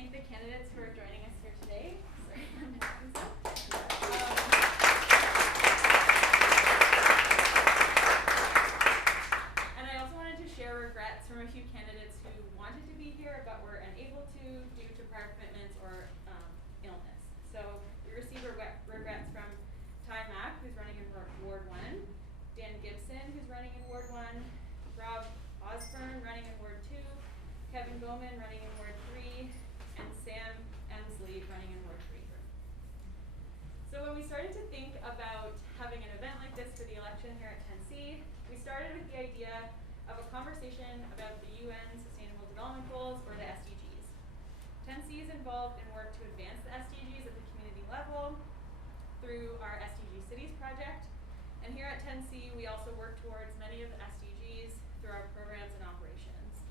thank the candidates for joining us here today. Sorry. And I also wanted to share regrets from a few candidates who wanted to be here but were unable to due to prior commitments or illness. So we received regrets from Ty Mack, who's running in Ward 1, Dan Gibson, who's running in Ward 1, Rob Osborne running in Ward 2, Kevin Bowman running in Ward 3, and Sam Emsley running in Ward 3. So when we started to think about having an event like this for the election here at 10C, we started with the idea of a conversation about the UN Sustainable Development Goals, or the SDGs. 10C is involved in work to advance the SDGs at the community level through our SDG Cities project. And here at 10C, we also work towards many of the SDGs through our programs and operations.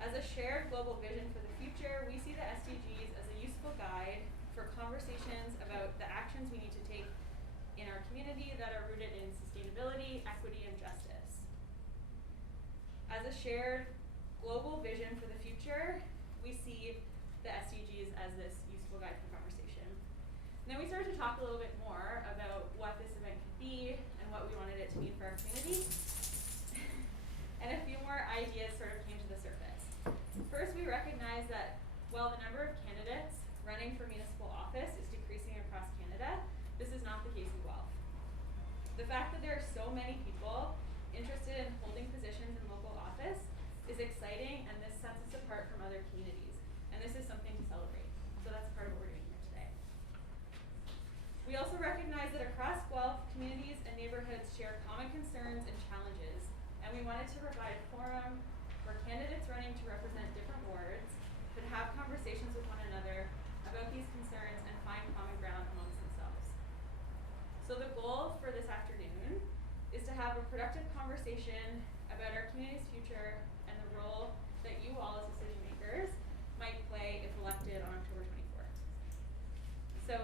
As a shared global vision for the future, we see the SDGs as a useful guide for conversations about the actions we need to take in our community that are rooted in sustainability, equity, and justice. As a shared global vision for the future, we see the SDGs as this useful guide for conversation. And then we started to talk a little bit more about what this event could be and what we wanted it to mean for our community. And a few more ideas sort of came to the surface. First, we recognize that while the number of candidates running for municipal office is decreasing across Canada, this is not the case in Guelph. The fact that there are so many people interested in holding positions in local office is exciting, and this sets us apart from other communities. And this is something to celebrate. So that's part of what we're doing here today. We also recognize that across Guelph, communities and neighborhoods share common concerns and challenges, and we wanted to provide a forum for candidates running to represent different wards could have conversations with one another about these concerns and find common ground amongst themselves. So the goal for this afternoon is to have a productive conversation about our community's future and the role that you all as decision makers might play if elected on October 24th. So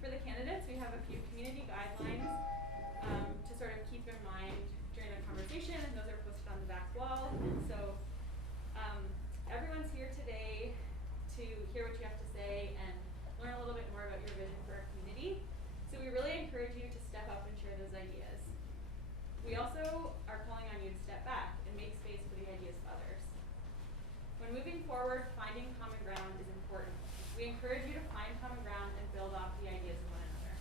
for the candidates, we have a few community guidelines to sort of keep in mind during the conversation, and those are posted on the back wall. So everyone's here today to hear what you have to say and learn a little bit more about your vision for our community. So we really encourage you to step up and share those ideas. We also are calling on you to step back and make space for the ideas of others. When moving forward, finding common ground is important. We encourage you to find common ground and build off the ideas of one another.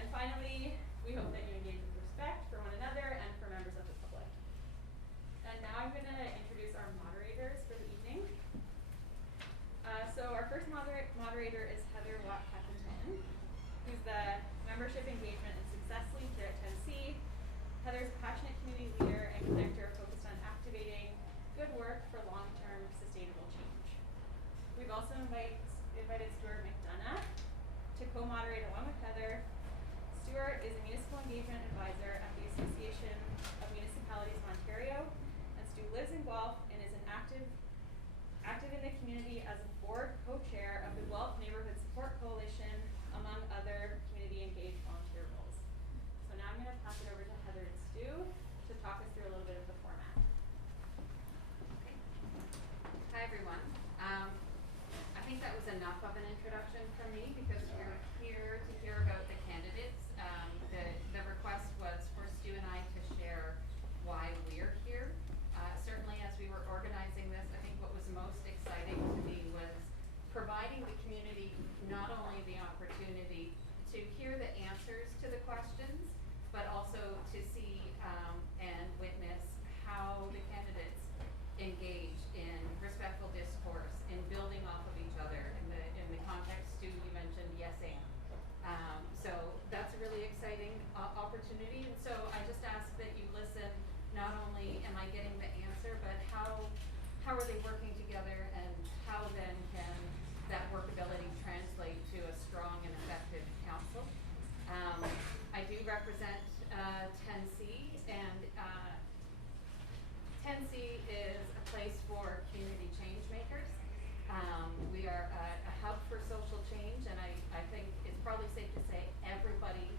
And finally, we hope that you engage with respect for one another and for members of the public. And now I'm going to introduce our moderators for the evening. So our first moderator is Heather Watt-Peppenton, who's the Membership Engagement and Success Lead here at 10C. Heather's a passionate community leader and connector focused on activating good work for long-term sustainable change. We've also invited Stuart McDonough to co-moderate along with Heather. Stuart is a municipal engagement advisor at the Association of Municipalities of Ontario, and Stu lives in Guelph and is an active in the community as a board co-chair of the Guelph Neighborhood Support Coalition, among other community engaged volunteer roles. So now I'm going to pass it over to Heather and Stu to talk us through a little bit of the format. Okay. Hi everyone. I think that was enough of an introduction from me because we're here to hear about the candidates. The request was for Stu and I to share why we're here. Certainly as we were organizing this, I think what was most exciting to me was providing the community not only the opportunity to hear the answers to the questions, but also to see and witness how the candidates engage in respectful discourse, in building off of each other. In the context, Stu, you mentioned yes and. So that's a really exciting opportunity. And so I just ask that you listen, not only am I getting the answer, but how are they working together, and how then can that workability translate to a strong and effective council. I do represent 10C, and 10C is a place for community change makers. We are a hub for social change, and I think it's probably safe to say everybody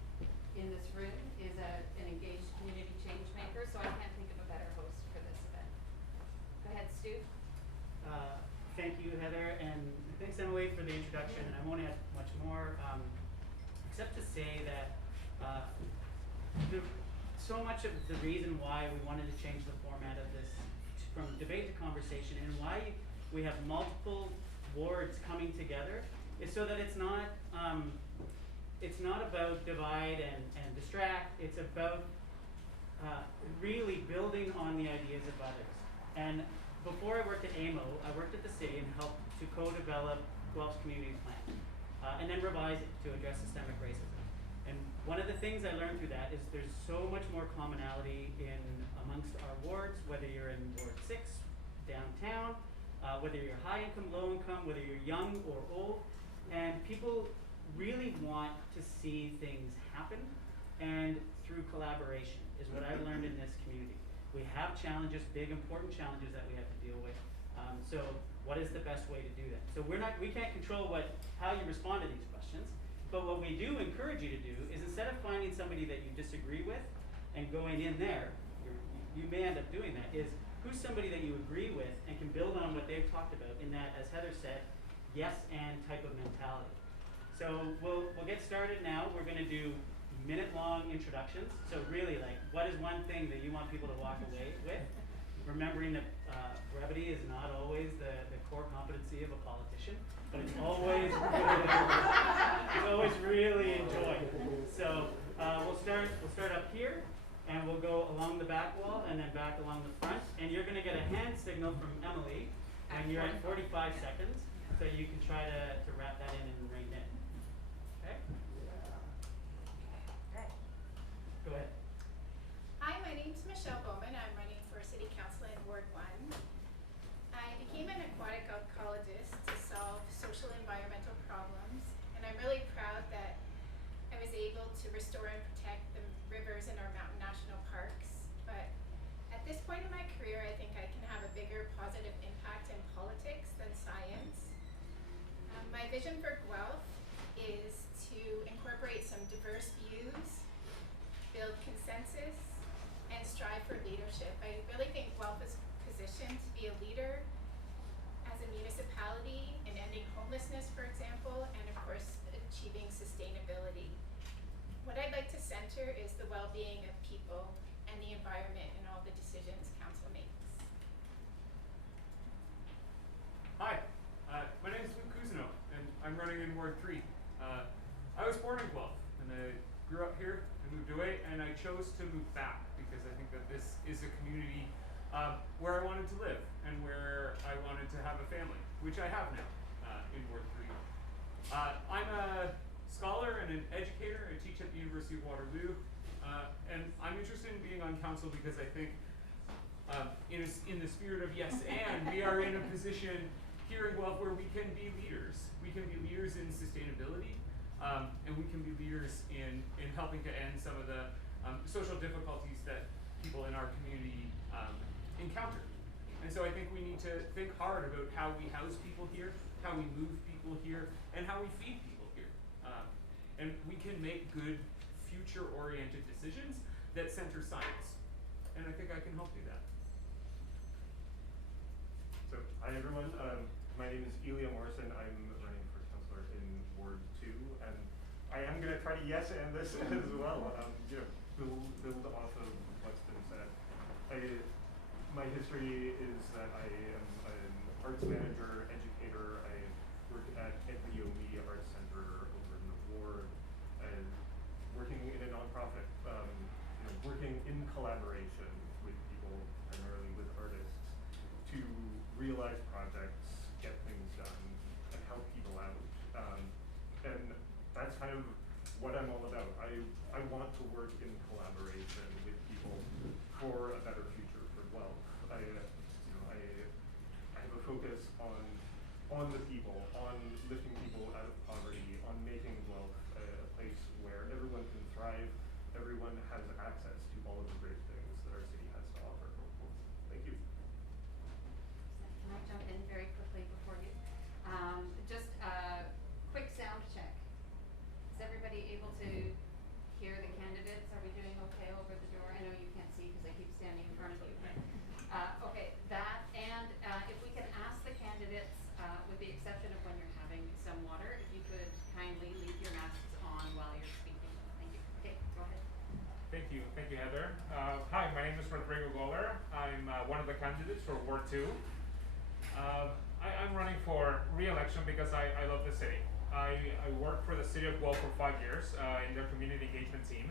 in this room is an engaged community change maker, so I can't think of a better host for this event. Go ahead, Stu. Thank thank you, Heather, and thanks, Emily, for the introduction. And I won't add much more, except to say that so much of the reason why we wanted to change the format of this from debate to conversation, and why we have multiple wards coming together, is so that it's not about divide and distract. It's about really building on the ideas of others. And before I worked at AMO, I worked at the city and helped to co-develop Guelph's community plan, and then revise it to address systemic racism. And one of the things I learned through that is there's so much more commonality in amongst our wards, whether you're in Ward 6, downtown, whether you're high income, low income, whether you're young or old, and people really want to see things happen, and through collaboration is what I learned in this community. We have challenges, big important challenges that we have to deal with. So what is the best way to do that? So we can't control how you respond to these questions, but what we do encourage you to do is, instead of finding somebody that you disagree with and going in there, you may end up doing that, is who's somebody that you agree with and can build on what they've talked about in that, as Heather said, yes and type of mentality. So we'll get started now. We're gonna do minute-long introductions. So really, like, what is one thing that you want people to walk away with? Remembering that brevity is not always the core competency of a politician, but it's always really enjoyable. So we'll start up here, and we'll go along the back wall and then back along the front. And you're gonna get a hand signal from Emily, and you're at 45 seconds, so you can try to wrap that in and rein it in. Okay? Go ahead. Hi, my name's Michelle Bowman. I'm running for City Council in Ward 1. I became an aquatic ecologist to solve social environmental problems, and I'm really proud that I was able to restore and protect the rivers in our mountain national parks. But at this point in my career, I think I can have a bigger positive impact in politics than science. My vision for Guelph is to incorporate some diverse views, build consensus, and strive for leadership. I really think Guelph is positioned to be a leader as a municipality in ending homelessness, for example, and of course, achieving sustainability. What I'd like to center is the well-being of people and the environment in all the decisions council makes. Hi, my name is Luke Cousineau, and I'm running in Ward 3. I was born in Guelph, and I grew up here and moved away, and I chose to move back because I think that this is a community where I wanted to live and where I wanted to have a family, which I have now in Ward 3. I'm a scholar and an educator. I teach at the University of Waterloo, and I'm interested in being on council because I think in the spirit of yes and, we are in a position here in Guelph where we can be leaders. We can be leaders in sustainability, and we can be leaders in helping to end some of the social difficulties that people in our community encounter. And so I think we need to think hard about how we house people here, how we move people here, and how we feed people here. And we can make good future-oriented decisions that center science. And I think I can help do that. So, hi everyone. My name is Elia Morrison. I'm running for councillor in Ward 2, and I am going to try to yes and this as well. Build off of what's been said. My history is that I am an arts manager, educator. I work at Video Media Arts Center over in the ward, and working in a nonprofit. Working in collaboration with people, primarily with artists, to realize projects, get things done, and help people out. And that's kind of what I'm all about. I want to work in collaboration with people for a better future for Guelph. I have a focus on the people, on lifting people out of poverty, on making Guelph a place where everyone can thrive, everyone has access to all of the great things that our city has to offer. Thank you. Can I jump in very quickly before you? Just a quick sound check. Is everybody able to hear the candidates? Are we doing okay over the door? I know you can't see because I keep standing in front of you. Okay, that, and if we can ask the candidates name is Rodrigo Goller. I'm one of the candidates for Ward 2. I'm running for re-election because I love the city. I worked for the city of Guelph for 5 years in their community engagement team.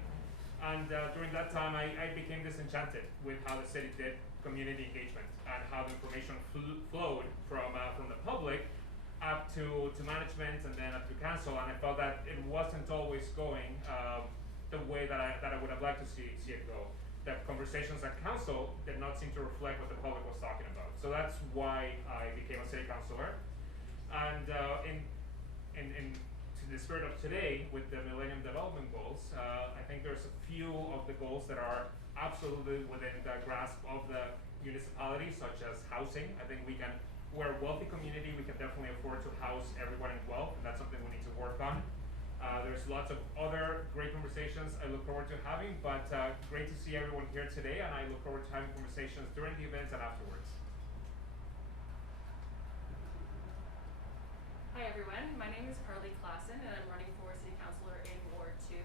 And during that time, I became disenchanted with how the city did community engagement and how the information flowed from the public up to management and then up to council. And I felt that it wasn't always going the way that I would have liked to see it go. That conversations at council did not seem to reflect what the public was talking about. So that's why I became a city councilor. And in the spirit of today, with the Millennium Development Goals, I think there's a few of the goals that are absolutely within the grasp of the municipality, such as housing. I think we're a wealthy community, we can definitely afford to house everyone in Guelph, and that's something we need to work on. There's lots of other great conversations I look forward to having, but great to see everyone here today, and I look forward to having conversations during the event and afterwards. Hi everyone, my name is Carly Klassen and I'm running for City Councilor in Ward 2.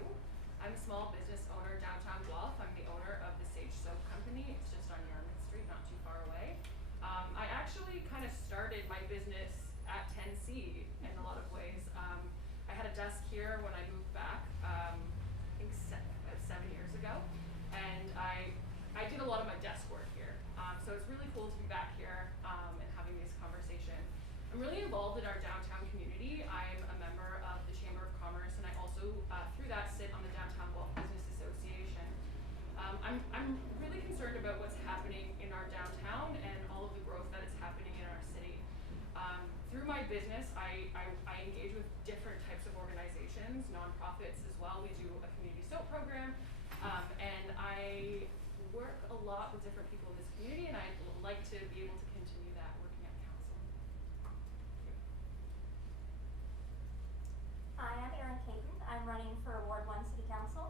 I'm a small business owner downtown Guelph. I'm the owner of the Sage Soap Company. It's just on Yarmouth Street, not too far away. I actually kind of started my business at 10C in a lot of ways. I had a desk here when I moved back, I think 7 years ago, and I did a lot of my desk work here. So it's really cool to be back here and having this conversation. I'm really involved in our downtown community. I'm a member of the Chamber of Commerce, and I also, through that, sit on the Downtown Guelph Business Association. I'm really concerned about what's happening in our downtown and all of the growth that is happening in our city. Through my business, I engage with different types of organizations, nonprofits as well. We do a community soap program, and I work a lot with different people in this community, and I'd like to be able to continue that working at council. Hi, I'm Erin Caton. I'm running for Ward 1 City Council.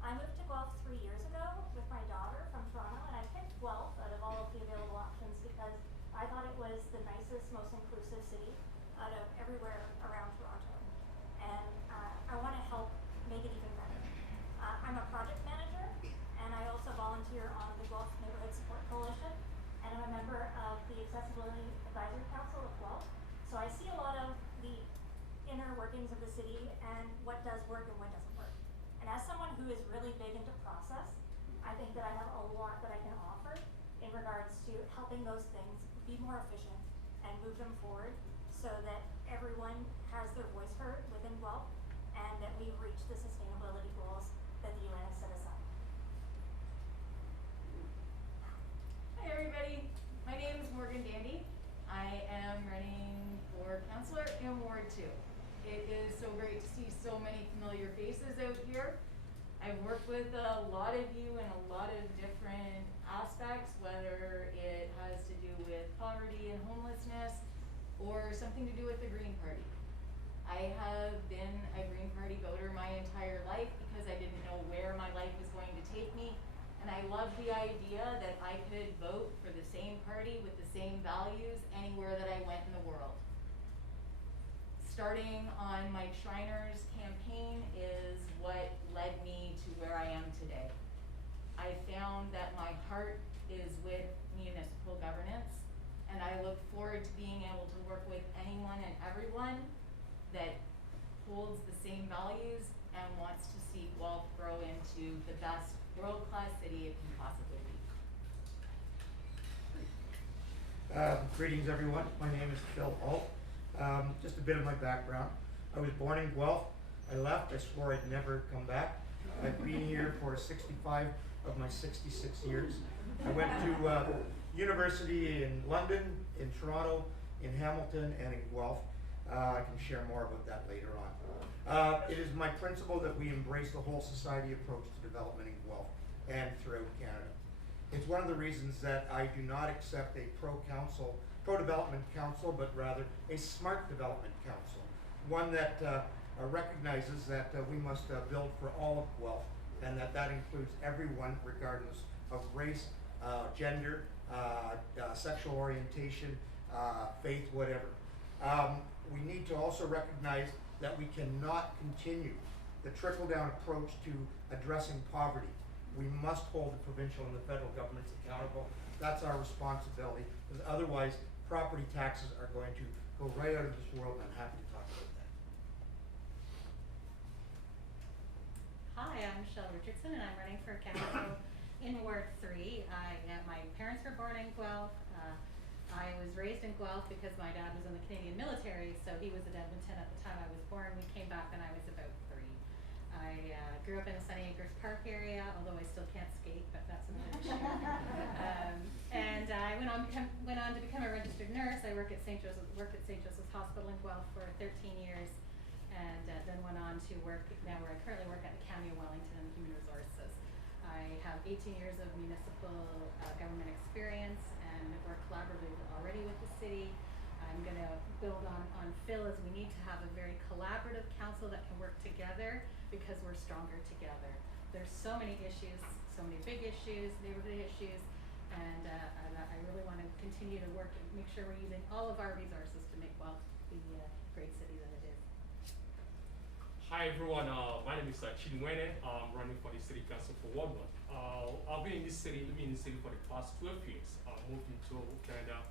I moved to Guelph 3 years ago with my daughter from Toronto, and I picked Guelph out of all of the available options because I thought it was the nicest, most inclusive city out of everywhere around Toronto. And I want to help make it even better. I'm a project manager, and I also volunteer on the Guelph Neighborhood Support Coalition, and I'm a member of the Accessibility Advisory Council of Guelph. So I see a lot of the inner workings of the city and what does work and what doesn't work. And as someone who is really big into process, I think that I have a lot that I can offer in regards to helping those things be more efficient and move them forward so that everyone has their voice heard within Guelph and that we reach the sustainability goals that the UN has set aside. Hi everybody, my name is Morgan Dandy. I am running for councillor in Ward 2. It is so great to see so many familiar faces out here. I've worked with a lot of you in a lot of different aspects, whether it has to do with poverty and homelessness or something to do with the Green Party. I have been a Green Party voter my entire life because I didn't know where my life was going to take me. And I love the idea that I could vote for the same party with the same values anywhere that I went in the world. Starting on Mike Schreiner's campaign is what led me to where I am today. I found that my heart is with municipal governance, and I look forward to being able to work with anyone and everyone that holds the same values and wants to see Guelph grow into the best world-class city it can possibly be. Greetings everyone, my name is Phil Holt. Just a bit of my background. I was born in Guelph. I left, I swore I'd never come back. I've been here for 65 of my 66 years. I went to university in London, in Toronto, in Hamilton, and in Guelph. I can share more about that later on. It is my principle that we embrace the whole society approach to development in Guelph and throughout Canada. It's one of the reasons that I do not accept a pro-development council, but rather a smart development council. One that recognizes that we must build for all of Guelph, and that includes everyone regardless of race, gender, sexual orientation, faith, whatever. We need to also recognize that we cannot continue the trickle-down approach to addressing poverty, We must hold the provincial and the federal governments accountable. That's our responsibility, because otherwise property taxes are going to go right out of this world, and I'm happy to talk about that. Hi, I'm Michelle Richardson, and I'm running for council in Ward 3. My parents were born in Guelph. I was raised in Guelph because my dad was in the Canadian military, so he was at Edmonton at the time I was born. We came back when I was about 3. I grew up in the Sunny Acres Park area, although I still can't skate, but that's another issue. And I went on to become a registered nurse. I worked at St. Joseph's Hospital in Guelph for 13 years, and then went on to work now where I currently work at the County of Wellington in Human Resources. I have 18 years of municipal government experience and work collaboratively already with the city. I'm going to build on Phil, as we need to have a very collaborative council that can work together because we're stronger together. There's so many issues, so many big issues, neighborhood issues, and I really want to continue to work and make sure we're using all of our resources to make Guelph the great city that it is. Hi everyone, my name is Chinwene. I'm running for the City Council for Ward 1. I've been living in the city for the past 12 years. I moved into Canada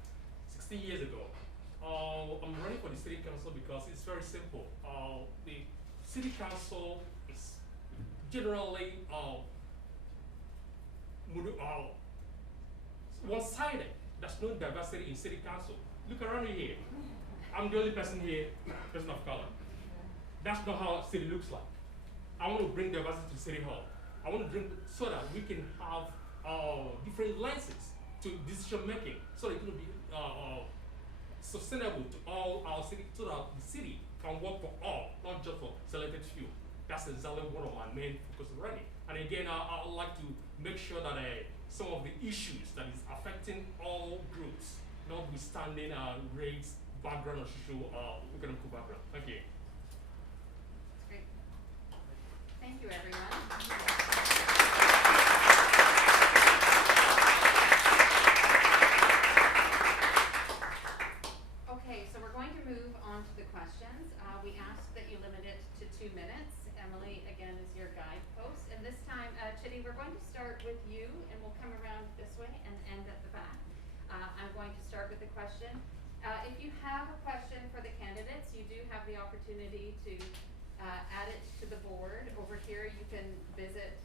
16 years ago. I'm running for the City Council because it's very simple. The City Council is generally one-sided. There's no diversity in City Council. Look around here. I'm the only person here, person of color. That's not how a city looks like. I want to bring diversity to City Hall. I want to bring so that we can have different lenses to decision making, so that it will be sustainable to all our city, so that the city can work for all, not just for selected few. That's exactly one of my main focus already. And again, I would like to make sure that some of the issues that is affecting all groups, notwithstanding race, background, or social, economic background. Thank you. Great. Thank you, everyone. Okay, so we're going to move on to the questions. We ask that you limit it to 2 minutes. Emily, again, is your guidepost. And this time, Chitty, we're going to start with you, and we'll come around this way and end at the back. I'm going to start with the question. If you have a question for the candidates, you do have the opportunity to add it to the board. Over here, you can visit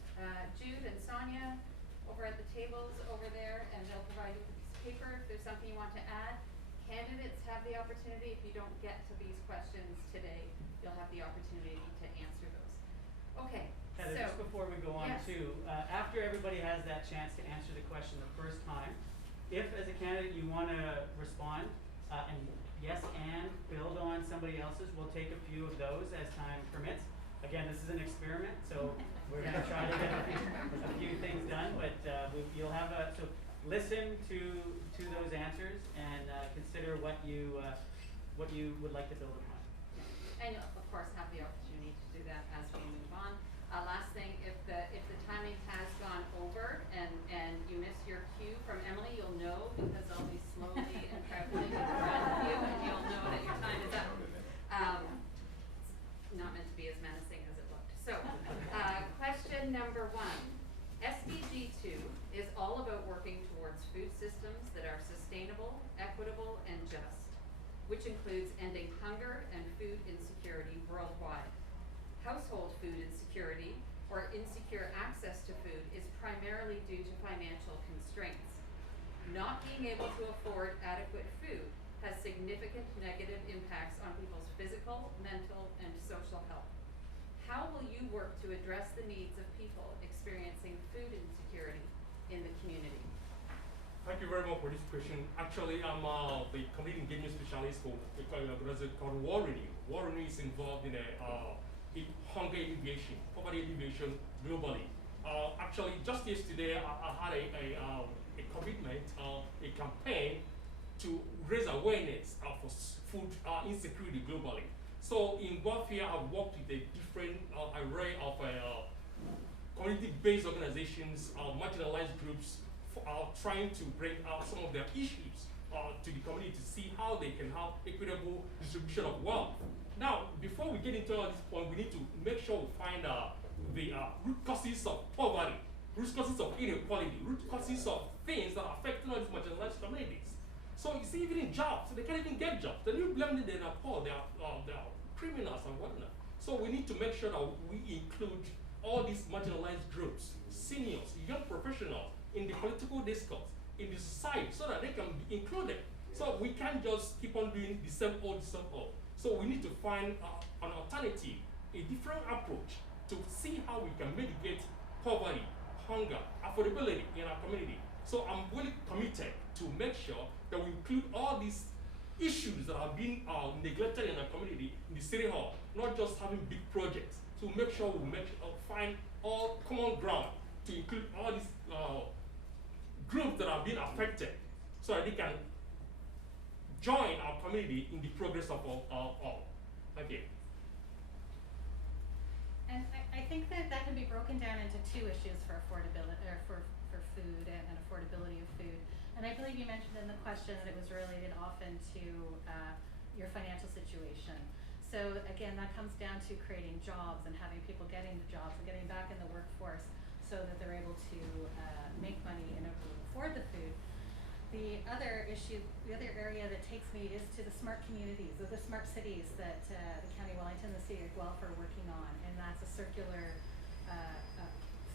Jude and Sonia over at the tables over there, and they'll provide you with a piece of paper if there's something you want to add. Candidates have the opportunity, if you don't get to these questions today, you'll have the opportunity to answer those. Okay, Heather, so. just before we go on Yes. too, after everybody has that chance to answer the question the first time, if as a candidate you want to respond and yes and build on somebody else's, we'll take a few of those as time permits. Again, this is an experiment, so we're going to try to get a few things done, but you'll have so listen to those answers and consider what you would like to build upon. And you'll, of course, have the opportunity to do that as we move on. Last thing, if the timing has gone over and you miss your cue from Emily, you'll know because I'll be slowly and carefully in front of you, and you'll know that your time is up. It's not meant to be as menacing as it looked. So, question number 1. SDG 2 is all about working towards food systems that are sustainable, equitable, and just, which includes ending hunger and food insecurity worldwide. Household food insecurity, or insecure access to food, is primarily due to financial constraints. Not being able to afford adequate food has significant negative impacts on people's physical, mental, and social health. How will you work to address the needs of people experiencing food insecurity in the community? Thank you very much for this question. Actually, I'm the community engagement specialist for a organization called War Renew. War Renew is involved in hunger alleviation, poverty alleviation globally. Actually, just yesterday, I had a commitment, a campaign to raise awareness for food insecurity globally. So in Guelph here, I've worked with a different array of community-based organizations, marginalized groups, trying to bring out some of their issues to the community to see how they can have equitable distribution of wealth. Now, before we get into all this point, we need to make sure we find the root causes of poverty root causes of inequality, root causes of things that are affecting all these marginalized communities. So you see, even in jobs, they can't even get jobs. Then you blame them, they are poor, they are criminals and whatnot. So we need to make sure that we include all these marginalized groups, seniors, young professionals in the political discourse, in the society, so that they can be included. So we can't just keep on doing the same old, So we need to find an alternative, a different approach to see how we can mitigate poverty, hunger, affordability in our community. So I'm really committed to make sure that we include all these issues that are being neglected in our community in the city hall, not just having big projects. To make sure we find all common ground to include all these groups that are being affected, so that they can join our community in the progress of all. Thank you. And I think that can be broken down into two issues for affordability, or for food and affordability of food. And I believe you mentioned in the question that it was related often to your financial situation. So again, that comes down to creating jobs and having people getting the jobs and getting back in the workforce so that they're able to make money and afford the food. The other issue, the other area that takes me is to the smart communities, or the smart cities that the County of Wellington and the City of Guelph are working on, and that's a circular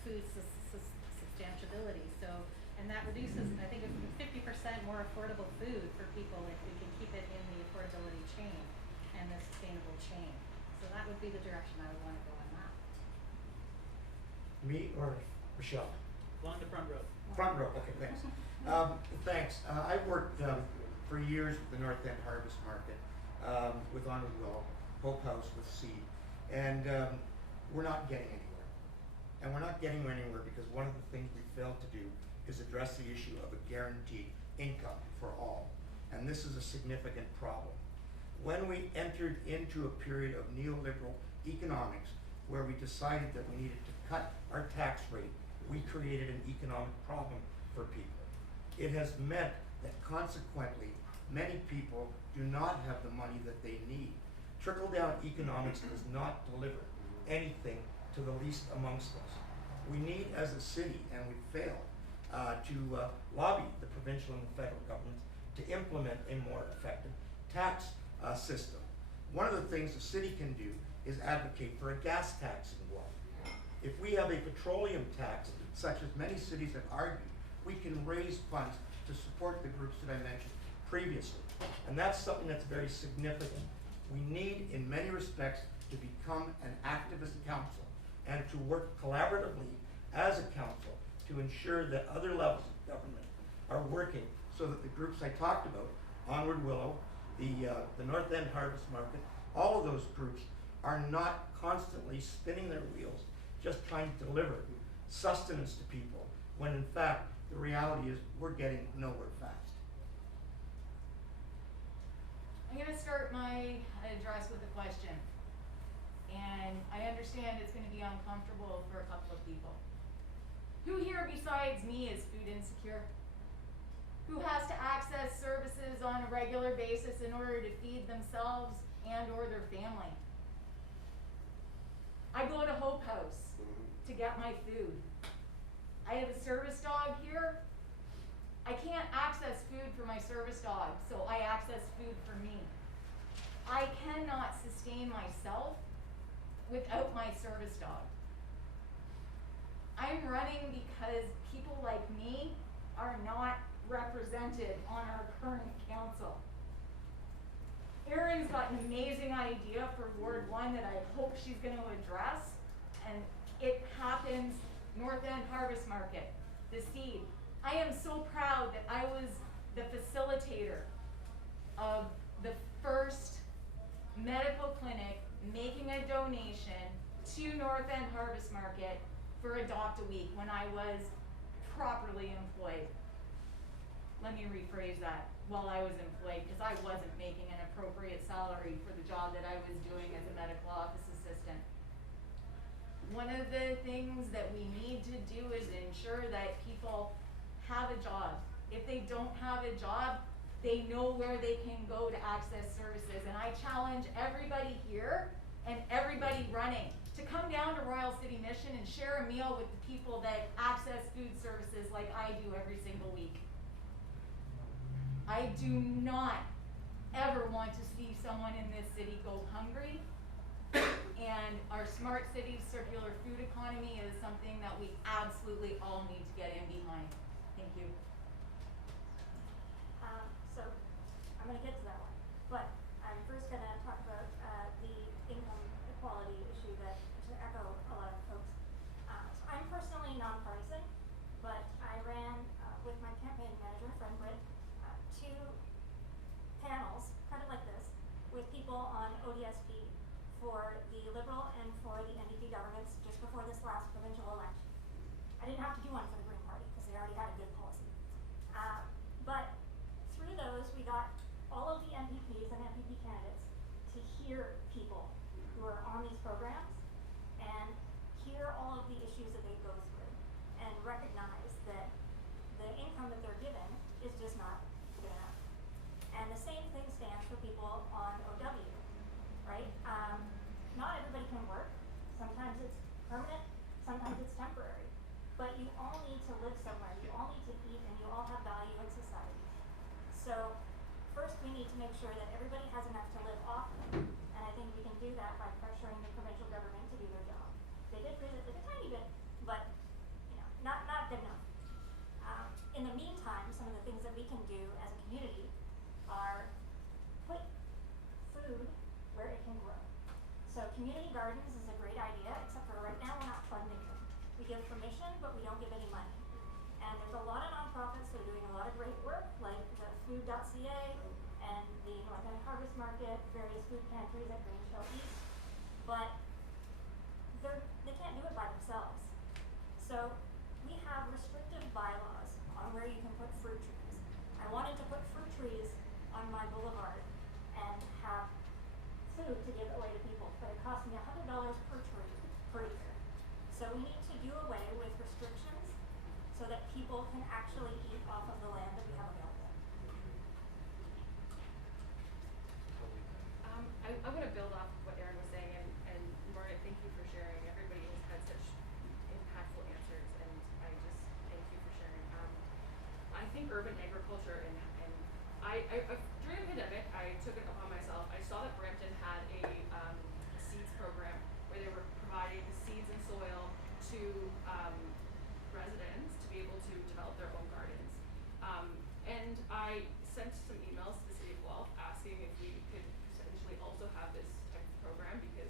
food substantiability. So, and that reduces, I think, 50% more affordable food for people if we can keep it in the affordability chain and the sustainable chain. So that would be the direction I would want to go on that. Me or Michelle? Along the front row. Front row, okay, thanks. Thanks. I've worked for years with the North End Harvest Market, with Onward Willow, Hope House with Seed, and we're not getting anywhere. And we're not getting anywhere because one of the things we failed to do is address the issue of a guaranteed income for all. And this is a significant problem. When we entered into a period of neoliberal economics where we decided that we needed to cut our tax rate, we created an economic problem for people. It has meant that consequently, many people do not have the money that they need. Trickle-down economics does not deliver anything to the least amongst us. We need, as a city, and we failed, to lobby the provincial and the federal governments to implement a more effective tax system. One of the things the city can do is advocate for a gas tax in Guelph. If we have a petroleum tax, such as many cities have argued, we can raise funds to support the groups that I mentioned previously. And that's something that's very significant. We need, in many respects, to become an activist council and to work collaboratively as a council to ensure that other levels of government are working so that the groups I talked about, Onward Willow, the North End Harvest Market, all of those groups are not constantly spinning their wheels just trying to deliver sustenance to people, when in fact the reality is we're getting nowhere fast. I'm going to start my address with a question. And I understand it's going to be uncomfortable for a couple of people. Who here besides me is food insecure? Who has to access services on a regular basis in order to feed themselves and or their family? I go to Hope House to get my food. I have a service dog here. I can't access food for my service dog, so I access food for me. I cannot sustain myself without my service dog. I'm running because people like me are not represented on our current council. Erin's got an amazing idea for Ward 1 that I hope she's going to address, and it happens North End Harvest Market, the seed. I am so proud that I was the facilitator of the first medical clinic making a donation to North End Harvest Market for Adopt a Week when I was properly employed. Let me rephrase that, while I was employed, because I wasn't making an appropriate salary for the job that I was doing as a medical office assistant. One of the things that we need to do is ensure that people have a job. If they don't have a job, they know where they can go to access services. And I challenge everybody here and everybody running to come down to Royal City Mission and share a meal with the people that access food services like I do every single week. I do not ever want to see someone in this city go hungry. And our smart city circular food economy is something that we absolutely all need to get in behind. Thank you. So I'm going to get to that one, but I'm first going to talk about the income equality issue that, to echo a lot of folks. So I'm personally nonpartisan, but I ran with my campaign manager, friend Britt, 2 panels, kind of like this, with people on ODSP for the Liberal and for the NDP governments just before this last provincial election. I didn't have to do one for the Green Party because they already had a good policy. But through those, we got all of the MPPs and MPP candidates to hear people who are on these programs and hear all of the issues that they go through and recognize that the income that they're given is just not good enough. And the same thing stands for people on OW, right? Not everybody can work. Sometimes it's permanent, sometimes it's temporary. But you all need to live somewhere, you all need to eat, and you all have value in society. So first we need to make sure that everybody has enough to live off of, and I think we can do that by pressuring the provincial government to do their job. They did raise it a tiny bit, but not good enough. In the meantime, some of the things that we can do as a community are put food where it can grow. So community gardens is a great idea, except for right now we're not funding them. We give permission, but we don't give any money. And there's a lot of nonprofits that are doing a lot of great work, like the Food.ca and the North End Harvest Market, various food pantries at Grangeshell East, but they can't do it by themselves. So we have restrictive bylaws on where you can put fruit trees. I wanted to put fruit trees on my boulevard and have food to give away to people, but it cost me $100 per tree per year. So we need to do away with restrictions so that people can actually eat off of the land that we have available. I'm going to build off what Erin was saying, and Morgan, thank you for sharing. Everybody has had such impactful answers, and I just thank you for sharing. I think urban agriculture, and during the pandemic, I took it upon myself. I saw that Brampton had a seeds program where they were providing seeds and soil to residents to be able to develop their own gardens. And I sent some emails to the city of Guelph asking if we could potentially also have this type of program, because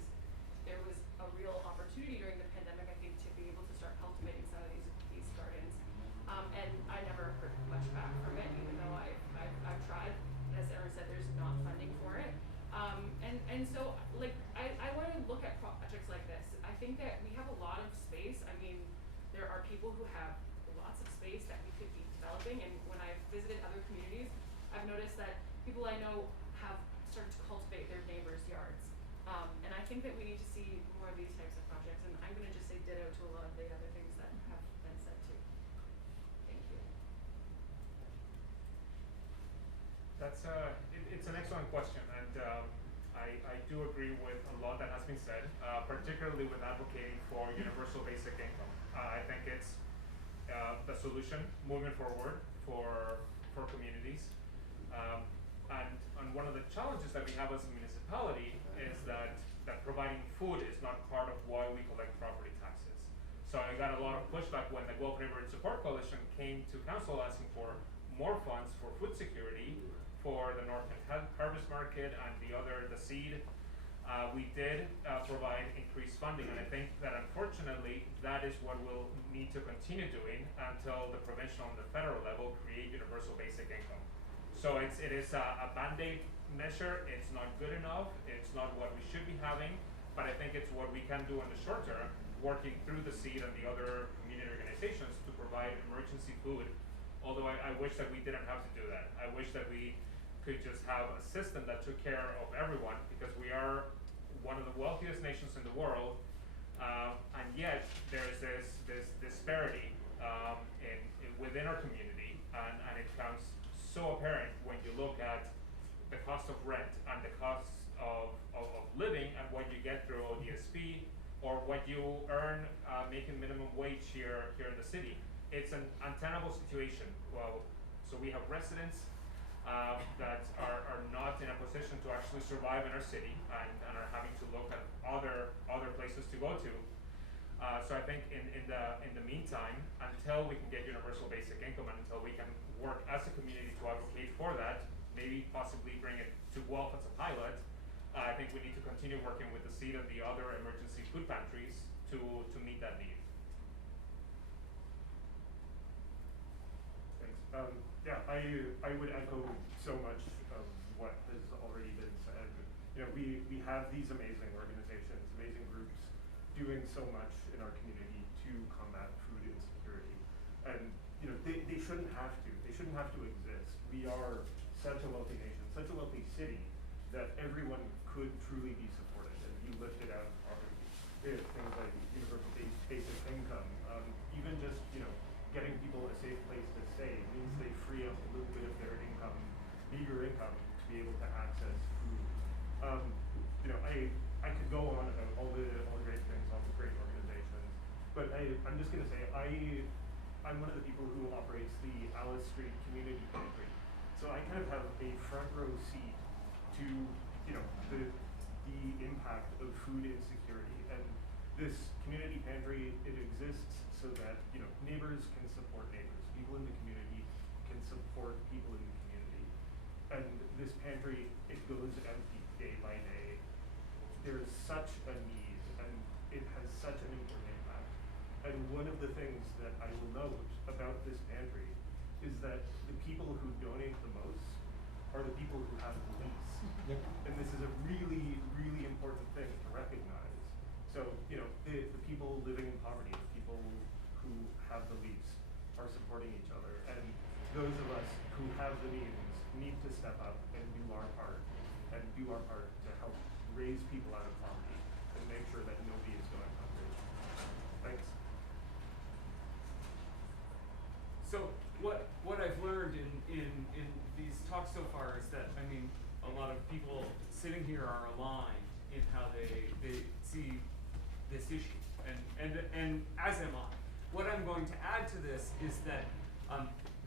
there was a real opportunity during the pandemic, I think, to be able to start cultivating some of these gardens. And I never heard much back from it, even though I've tried. As Erin said, there's not funding for it. And so, like, I want to look at projects like this. I think that we have a lot of space. I mean, there are people who have lots of space that we could be developing, and when I've visited other communities, I've noticed that people I know have started to cultivate their neighbors' yards. And I think that we need to see more of these types of projects, and I'm going to just say ditto to a lot of the other things that have been said too. Thank you. That's it's an excellent question, and I do agree with a lot that has been said, particularly with advocating for universal basic income. I think it's the solution moving forward for communities. And one of the challenges that we have as a municipality is that providing food is not part of why we collect property taxes. So I got a lot of pushback when the Guelph Neighborhood Support Coalition came to council asking for more funds for food security for the North End Harvest Market and the seed. We did provide increased funding, and I think that unfortunately that is what we'll need to continue doing until the provincial and the federal level create universal basic income. So it is a band-aid measure. It's not good enough. It's not what we should be having, but I think it's what we can do in the short term, working through the seed and the other community organizations to provide emergency food. Although I wish that we didn't have to do that. I wish that we could just have a system that took care of everyone, because we are one of the wealthiest nations in the world, and yet there is this disparity within our community, and it becomes so apparent when you look at the cost of rent and the cost of living and what you get through ODSP or what you earn making minimum wage here in the city. It's an untenable situation. Well, so we have residents that are not in a position to actually survive in our city and are having to look at other places to go to. So I think in the meantime, until we can get universal basic income and until we can work as a community to advocate for that, maybe possibly bring it to Guelph as a pilot, I think we need to continue working with the seed and the other emergency food pantries to meet that need. Thanks. Yeah, I would echo so much of what has already been said. You know, we have these amazing organizations, amazing groups doing so much in our community to combat food insecurity. And you know, they shouldn't have to. They shouldn't have to exist. We are such a wealthy nation, such a wealthy city, that everyone could truly be supported. And you lifted out already things like universal basic income, even just, you know, getting people a safe place to stay means they free up a little bit of their income, meager income, to be able to access food. You know, I could go on about all the great things, all the great organizations, but I'm just gonna say I'm one of the people who operates the Alice Street Community Pantry. So I kind of have a front row seat to, you know, the impact of food insecurity. And this community pantry, it exists so that, you know, neighbors can support neighbors. People in the community can support people in the community. And this pantry, it goes empty day by day. There's such a need, and it has such an important impact. And one of the things that I will note about this pantry is that the people who donate the most are the people who have the least. Yep. And this is a really, really important thing to recognize. So, you know, the people living in poverty, the people who have the least are supporting each other. And those of us who have the means need to step up and do our part to help raise people out of poverty and make sure that nobody is going hungry. Thanks. So what I've learned in these talks so far is that, I mean, a lot of people sitting here are aligned in how they see this issue, and as am I. What I'm going to add to this is that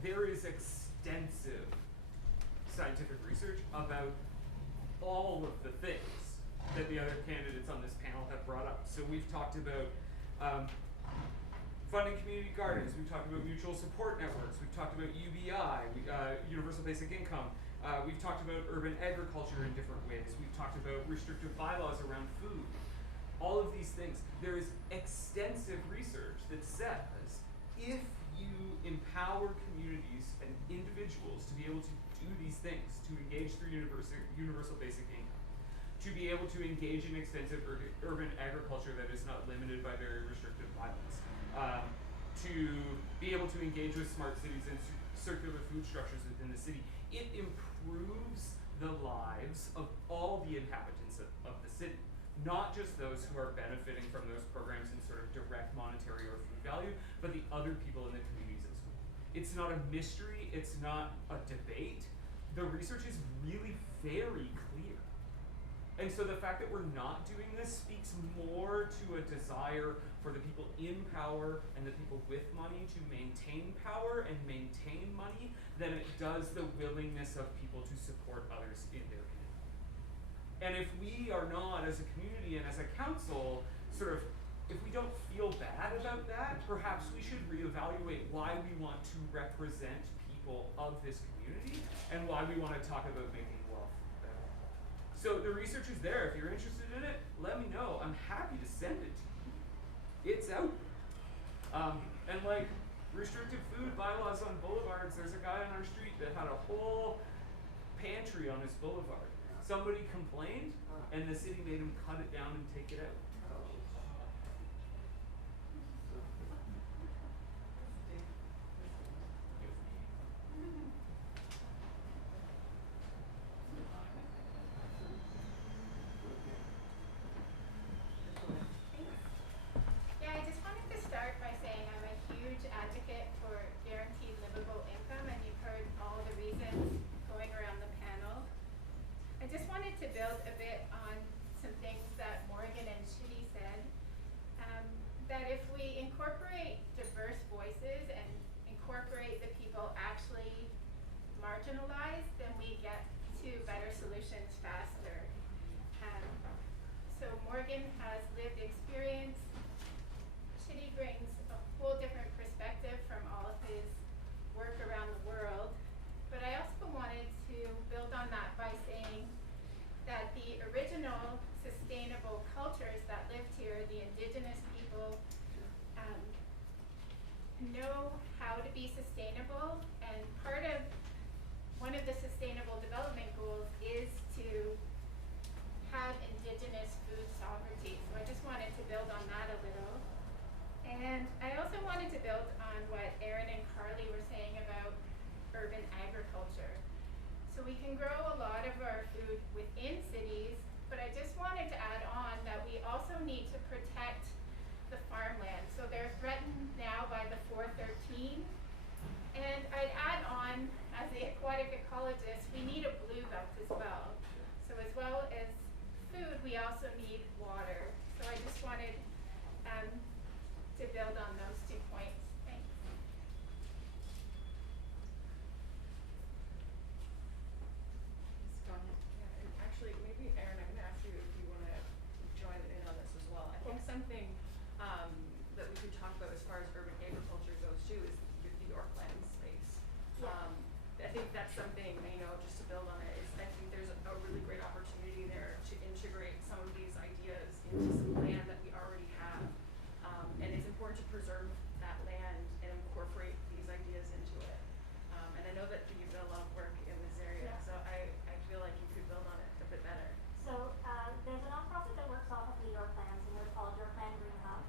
there is extensive scientific research about all of the things that the other candidates on this panel have brought up. So we've talked about funding community gardens, we've talked about mutual support networks, we've talked about UBI, universal basic income, we've talked about urban agriculture in different ways, we've talked about restrictive bylaws around food. All of these things, there is extensive research that says if you empower communities and individuals to be able to do these things, to engage through universal basic income, to be able to engage in extensive urban agriculture that is not limited by very restrictive bylaws, to be able to engage with smart cities and circular food structures within the city, it improves the lives of all the inhabitants of the city. Not just those who are benefiting from those programs in sort of direct monetary or food value, but the other people in the communities as well. It's not a mystery, it's not a debate. The research is really very clear. And so the fact that we're not doing this speaks more to a desire for the people in power and the people with money to maintain power and maintain money than it does the willingness of people to support others in their community. And if we are not, as a community and as a council, if we don't feel bad about that, perhaps we should reevaluate why we want to represent people of this community and why we want to talk about making Guelph better. So the research is there. If you're interested in it, let me know. I'm happy to send it to you. It's out. And like restrictive food bylaws on boulevards, there's a guy on our street that had a whole pantry on his boulevard. Somebody complained, and the city made him cut it down and take it out. Yeah, I just wanted to start by saying I'm a huge advocate for guaranteed livable income, and you've heard all the reasons going around the panel. I just wanted to build a bit on some things that Morgan and Shitty said. that if we incorporate diverse voices and incorporate the people actually marginalized, then we get to better solutions faster. So Morgan has lived experience. Chitty brings a whole different perspective from all of his work around the world. But I also wanted to build on that by saying that the original sustainable cultures that lived here, the indigenous people, know how to be sustainable, and one of the sustainable development goals is to have indigenous food sovereignty. So I just wanted to build on that a little. And I also wanted to build on what Erin and Carly were saying about urban agriculture. So we can grow a lot of our food within cities, but I just wanted to add on that we also need to protect the farmland. So they're threatened now by the 413. And I'd add on, as the aquatic ecologist, we need a blue belt as well. So as well as food, we also need water. So I just wanted to build on those 2 points. Thanks. Just go ahead. Yeah, and actually, maybe Erin, I can ask you if you want to join in on this as well. I think something that we could talk about as far as urban agriculture goes too is the Yorkland space. Yeah. I think that's something, just to build on it, is I think there's a really great opportunity there to integrate some of these ideas into some land that we already have. And it's important to preserve that land and incorporate these ideas into it. And I know that you've done a lot of work in this area, Yeah. so I feel like you could build on it a bit better. So there's a nonprofit that works off of the Yorklands, and they're called Yorkland Green Hub,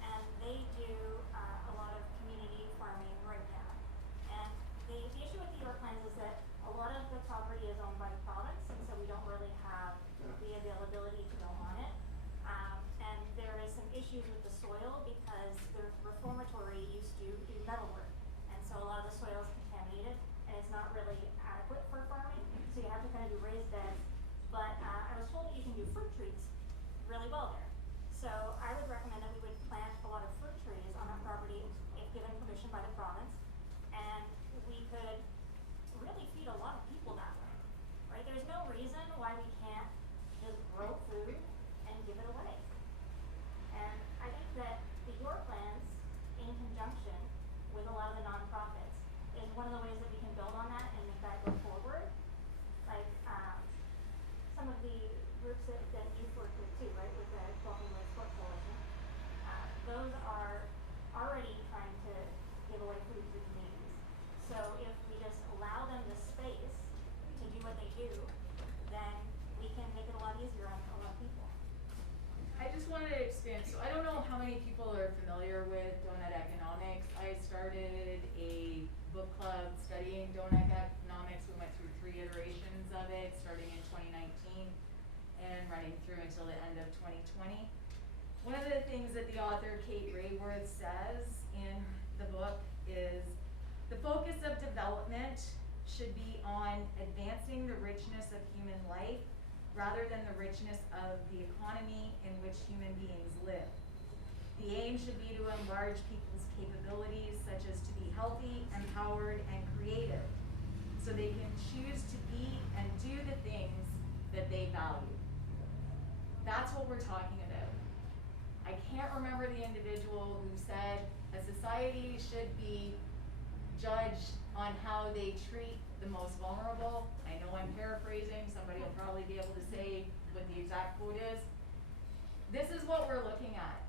and they do a lot of community farming right now. And the issue with the Yorklands is that a lot of the property is owned by the province, and so we don't really have the availability to go on it. And there is some issues with the soil because the reformatory used to do metalwork, and so a lot of the soil is contaminated, and it's not really adequate for farming, so you have to kind of do raised beds. But I was told that you can do fruit trees really well there. So I would recommend that we would plant a lot of fruit trees on our property if given permission by the province, and we could really feed a lot of people that way, right? There's no reason why we can't just grow food and give it away. And I think that the Yorklands, in conjunction with a lot of the nonprofits, is one of the ways that we can build on that and make that go forward. Like some of the groups that you've worked with too, right, with the Guelph Sport Coalition, those are already trying to give away food to the communities. So if we just allow them the space to do what they do, then we can make it a lot easier on a lot of people. I just wanted to expand. So I don't know how many people are familiar with donut economics. I started a book club studying donut economics. We went through 3 iterations of it, starting in 2019 and running through until the end of 2020. One of the things that the author Kate Rayworth says in the book is the focus of development should be on advancing the richness of human life rather than the richness of the economy in which human beings live. The aim should be to enlarge people's capabilities, such as to be healthy, empowered, and creative, so they can choose to be and do the things that they value. That's what we're talking about. I can't remember the individual who said a society should be judged on how they treat the most vulnerable. I know I'm paraphrasing, somebody will probably be able to say what the exact quote is. This is what we're looking at.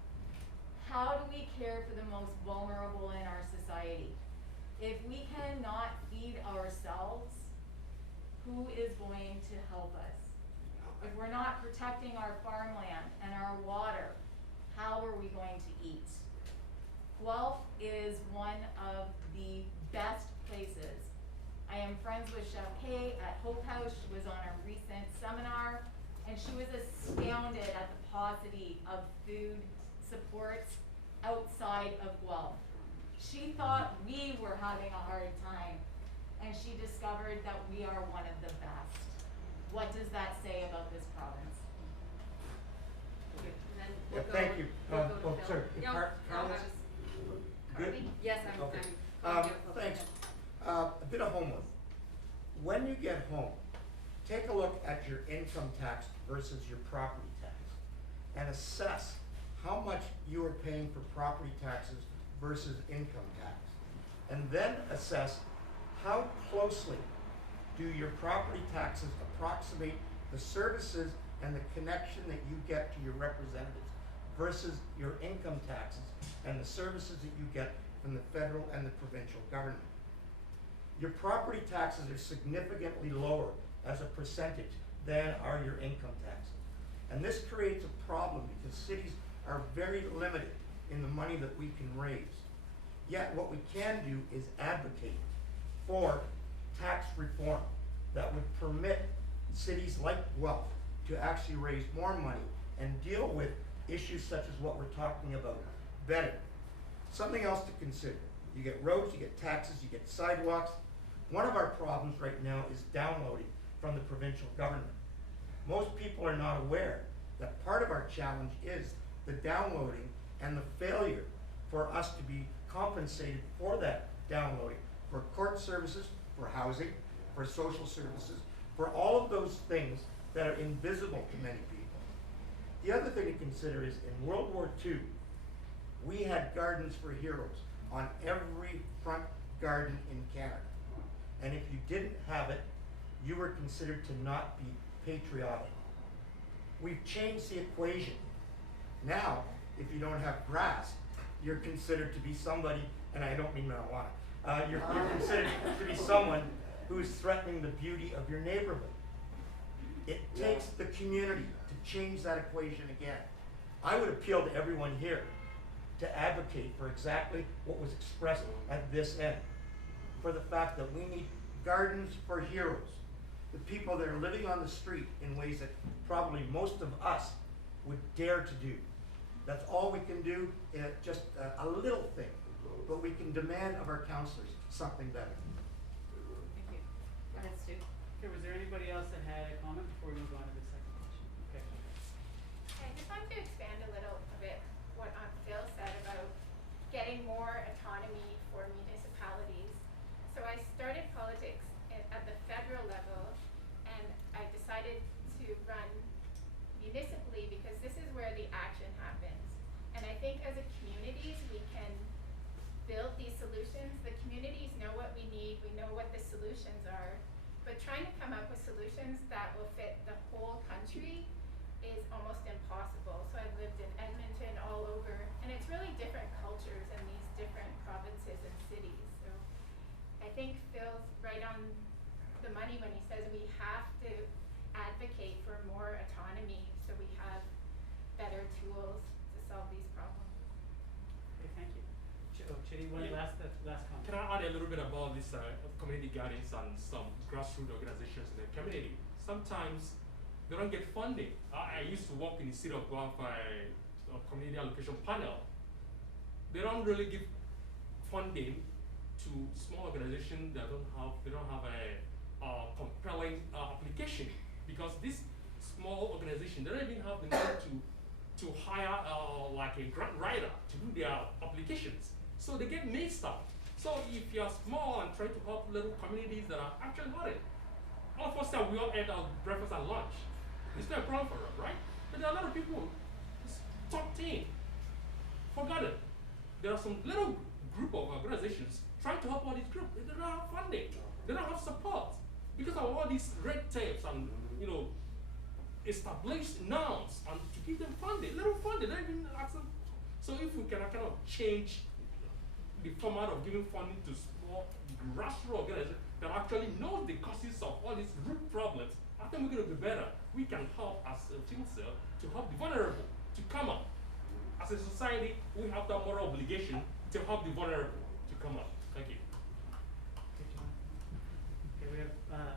How do we care for the most vulnerable in our society? If we cannot feed ourselves, who is going to help us? If we're not protecting our farmland and our water, how are we going to eat? Guelph is one of the best places. I am friends with Chef Kay at Hope House. She was on a recent seminar, and she was astounded at the paucity of food supports outside of Guelph. She thought we were having a hard time, and she discovered that we are one of the best. What does that say about this province? And then Yeah, we'll go thank you. we'll go to Phil. Sorry, Yeah. Thanks. A bit of homework. When you get home, take a look at your income tax versus your property tax and assess how much you are paying for property taxes versus income tax. And then assess how closely do your property taxes approximate the services and the connection that you get to your representatives versus your income taxes and the services that you get from the federal and the provincial government. Your property taxes are significantly lower as a percentage than are your income taxes. And this creates a problem because cities are very limited in the money that we can raise. Yet what we can do is advocate for tax reform that would permit cities like Guelph to actually raise more money and deal with issues such as what we're talking about better. Something else to consider. You get roads, you get taxes, you get sidewalks. One of our problems right now is downloading from the provincial government. Most people are not aware that part of our challenge is the downloading and the failure for us to be compensated for that downloading, for court services, for housing, for social services, for all of those things that are invisible to many people. The other thing to consider is in World War II, we had Gardens for Heroes on every front garden in Canada. And if you didn't have it, you were considered to not be patriotic. We've changed the equation. Now, if you don't have grass, you're considered to be somebody, and I don't mean marijuana, you're considered to be someone who is threatening the beauty of your neighborhood. It takes the community to change that equation again. I would appeal to everyone here to advocate for exactly what was expressed at this end, for the fact that we need gardens for heroes, the people that are living on the street in ways that probably most of us would dare to do. That's all we can do, just a little thing, but we can demand of our councillors something better. Thank you. Go ahead, Stu. Okay, was there anybody else that had a comment before we move on to the second question? Okay. I just wanted to expand a little bit what Phil said about getting more autonomy for municipalities. So I started politics at the federal level, and I decided to run municipally because this is where the action happens. And I think as a communities, we can build these solutions. The communities know what we need, we know what the solutions are, but trying to come up with solutions that will fit the whole country is almost impossible. So I've lived in Edmonton, all over, and it's really different cultures in these different provinces and cities. So I think Phil's right on the money when he says we have to advocate for more autonomy so we have better tools to solve these problems. Okay, thank you. Chidi, one last comment. Can I add a little bit about this community gardens and some grassroots organizations in the community? Sometimes they don't get funding. I used to work in the city of Guelph, a community allocation panel. They don't really give funding to small organizations that don't have a compelling application, because this small organization, they don't even have the money to hire like a grant writer to do their applications. So they get mixed up. So if you're small and trying to help little communities that are actually hurting, all of us that we all ate our breakfast and lunch, it's not a problem for us, right? But there are a lot of people just tucked in, forgotten. There are some little group of organizations trying to help all these groups. They don't have funding. They don't have support because of all these red tapes and established norms and to give them funding, little funding. They don't even ask them. So if we can kind of change the format of giving funding to small grassroots organizations that actually know the causes of all these root problems, I think we're going to be better. We can help as a team cell to help the vulnerable to come up. As a society, we have that moral obligation to help the vulnerable to come up. Thank you. Okay, we have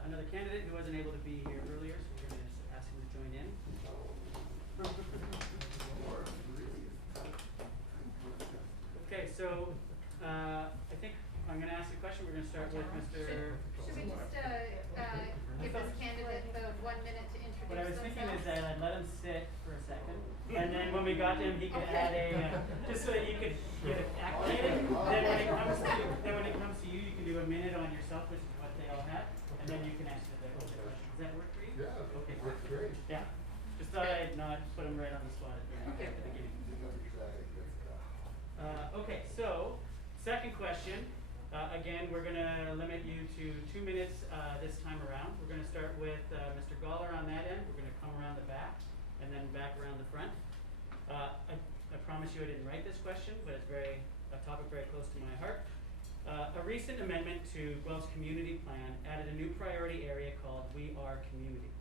another candidate who wasn't able to be here earlier, so we're going to ask him to join in. Okay, so I think I'm going to ask a question. We're going to start with Mr. Should we just give this candidate the 1 minute to introduce What I was thinking is themselves? that I'd let him sit for a second, and then when we got to him, he could add a just so that you could get it acclimated. Then when it comes a minute on yourself, which is what they all had, and then you can answer the question. Does that work for you? Yeah, Okay. works great. Yeah. Just thought I'd not put them right on the spot at the beginning. Okay, so second question. Again, we're going to limit you to 2 minutes this time around. We're going to start with Mr. Galler on that end. We're going to come around the back and then back around the front. I promise you I didn't write this question, but it's a topic very close to my heart. A recent amendment to Guelph's community plan added a new priority area called We Are Community.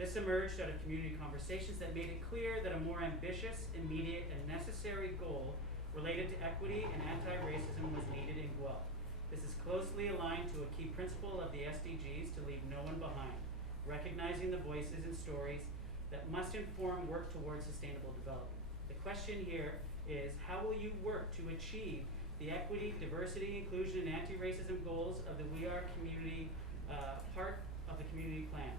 This emerged out of community conversations that made it clear that a more ambitious, immediate, and necessary goal related to equity and anti-racism was needed in Guelph. This is closely aligned to a key principle of the SDGs to leave no one behind, recognizing the voices and stories that must inform work towards sustainable development. The question here is, how will you work to achieve the equity, diversity, inclusion, and anti-racism goals of the We Are Community part of the community plan,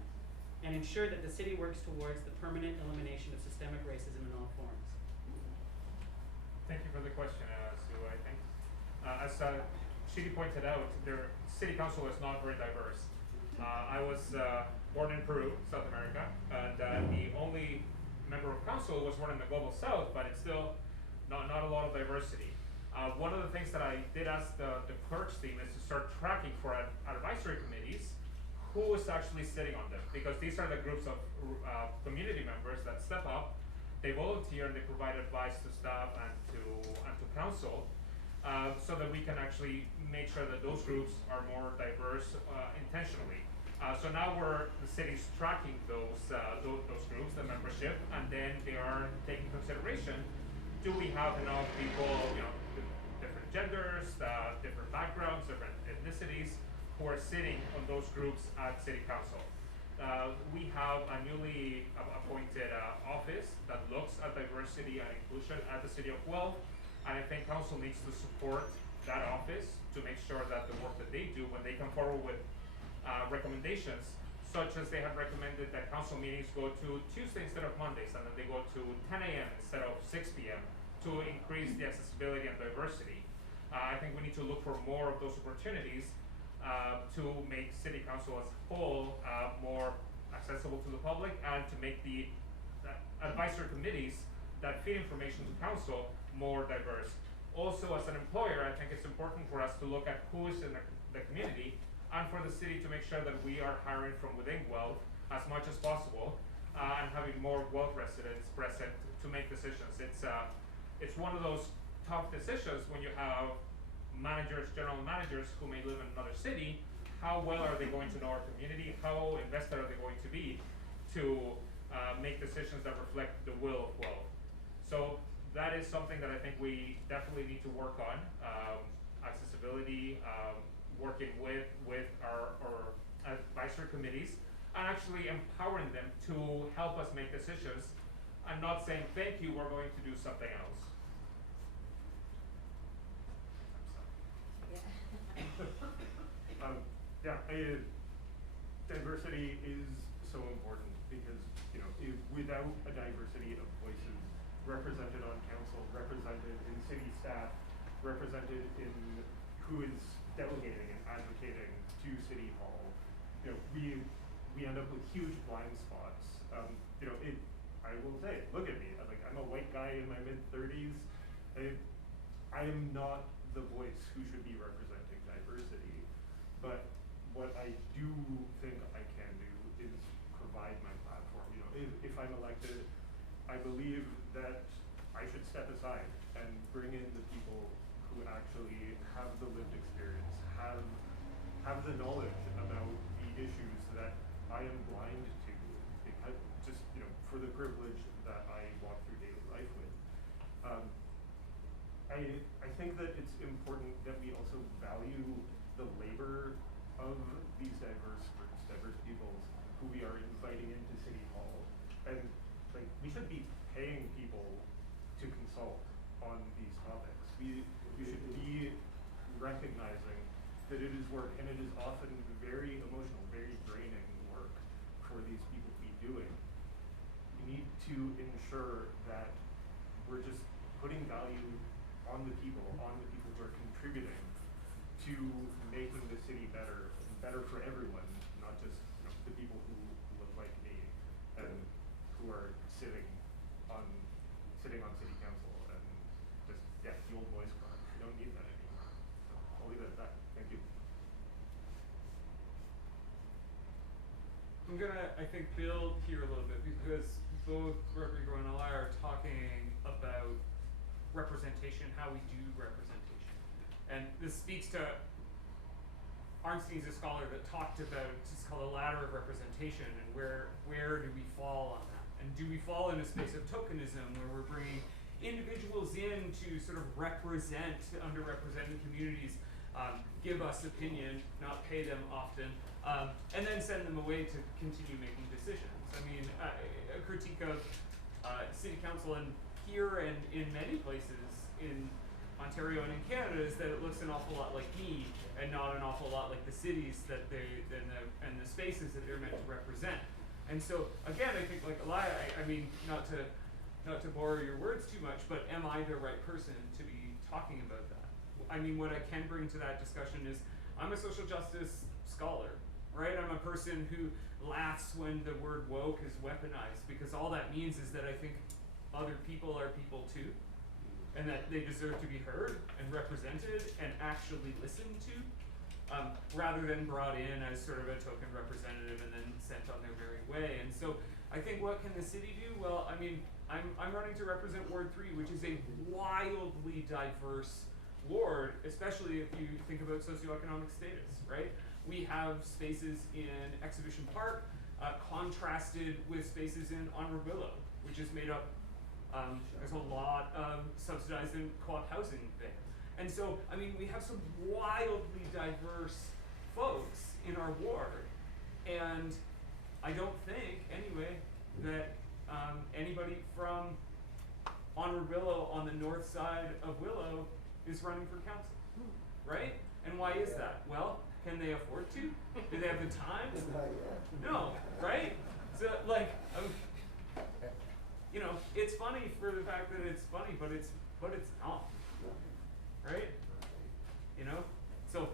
and ensure that the city works towards the permanent elimination of systemic racism in all forms? Thank you for the question, Sue. I think, as Shidi pointed out, their city council is not very diverse. I was born in Peru, South America, and the only member of council was born in the global south, but it's still not a lot of diversity. One of the things that I did ask the clerk's team is to start tracking for advisory committees who is actually sitting on them, because these are the groups of community members that step up, they volunteer, and they provide advice to staff and to council, so that we can actually make sure that those groups are more diverse intentionally. So now the city's tracking those groups, the membership, and then they are taking consideration. Do we have enough people, different genders, different backgrounds, different ethnicities, who are sitting on those groups at city council? We have a newly appointed office that looks at diversity and inclusion at the city of Guelph, and I think council needs to support that office to make sure that the work that they do, when they come forward with recommendations, such as they have recommended that council meetings go to Tuesday instead of Mondays, and then they go to 10 a.m. instead of 6 p.m. to increase the accessibility and diversity. I think we need to look for more of those opportunities to make city council as a whole more accessible to the public, and to make the advisory committees that feed information to council more diverse. Also, as an employer, I think it's important for us to look at who is in the community, and for the city to make sure that we are hiring from within Guelph as much as possible, and having more Guelph residents present to make decisions. It's one of those tough decisions when you have general managers who may live in another city. How well are they going to know our community? How invested are they going to be to make decisions that reflect the will of Guelph? So that is something that I think we definitely need to work on. Accessibility, working with our advisory committees, and actually empowering them to help us make decisions, and not saying, thank you, we're going to do something else. Diversity is so important, because without a diversity of voices represented on council, represented in city staff, represented in who is delegating and advocating to city hall, we end up with huge blind spots. I will say, look at me, I'm a white guy in my mid-30s. I am not the voice who should be representing diversity, but what I do think I can do is provide my platform. If I'm elected, I believe that I should step aside and bring in the people who actually have the lived experience, have the knowledge about the issues that I am blind to, because just for the privilege that I walk through daily life with. I think that it's important that we also value the labor of these diverse groups, diverse peoples who we are inviting into City Hall. And we should be paying people to consult on these topics. We should be recognizing that it is work, and it is often very emotional, very draining work for these people to be doing. We need to ensure that we're just putting value on the people who are contributing to making the city better for everyone, not just the people who look like me and who are sitting on city council and just the old boys club. We don't need that anymore. So I'll leave it at that. Thank you. I'm gonna, I think, build here a little bit because both Rodrigo and I are talking about representation, how we do representation. And this speaks to Arnstein's a scholar that talked about, it's called a ladder of representation, and where do we fall on that? And do we fall in a space of tokenism where we're bringing individuals in to sort of represent underrepresented communities, give us opinion, not pay them often, and then send them away to continue making decisions. I mean, a critique of city council and here and in many places in Ontario and in Canada is that it looks an awful lot like me and not an awful lot like the cities that and the spaces that they're meant to represent. And so again, I think like Elia, I mean, not to borrow your words too much, but am I the right person to be talking about that? I mean, what I can bring to that discussion is I'm a social justice scholar, right? I'm a person who laughs when the word woke is weaponized because all that means is that I think other people are people too, and that they deserve to be heard and represented and actually listened to, rather than brought in as sort of a token representative and then sent on their merry way. And so I think what can the city do? Well, I mean, I'm running to represent Ward 3, which is a wildly diverse ward, especially if you think about socioeconomic status, right? We have spaces in Exhibition Park contrasted with spaces in Honor Willow, which is made up, there's a lot of subsidized and co-op housing there. And so, I mean, we have some wildly diverse folks in our ward, and I don't think, anyway, that anybody from Honor Willow on the north side of Willow is running for council, right? And why is that? Well, can they afford to? Do they have the time? No, right? So, like, you know, it's funny for the fact that it's funny, but it's not, right? You know, so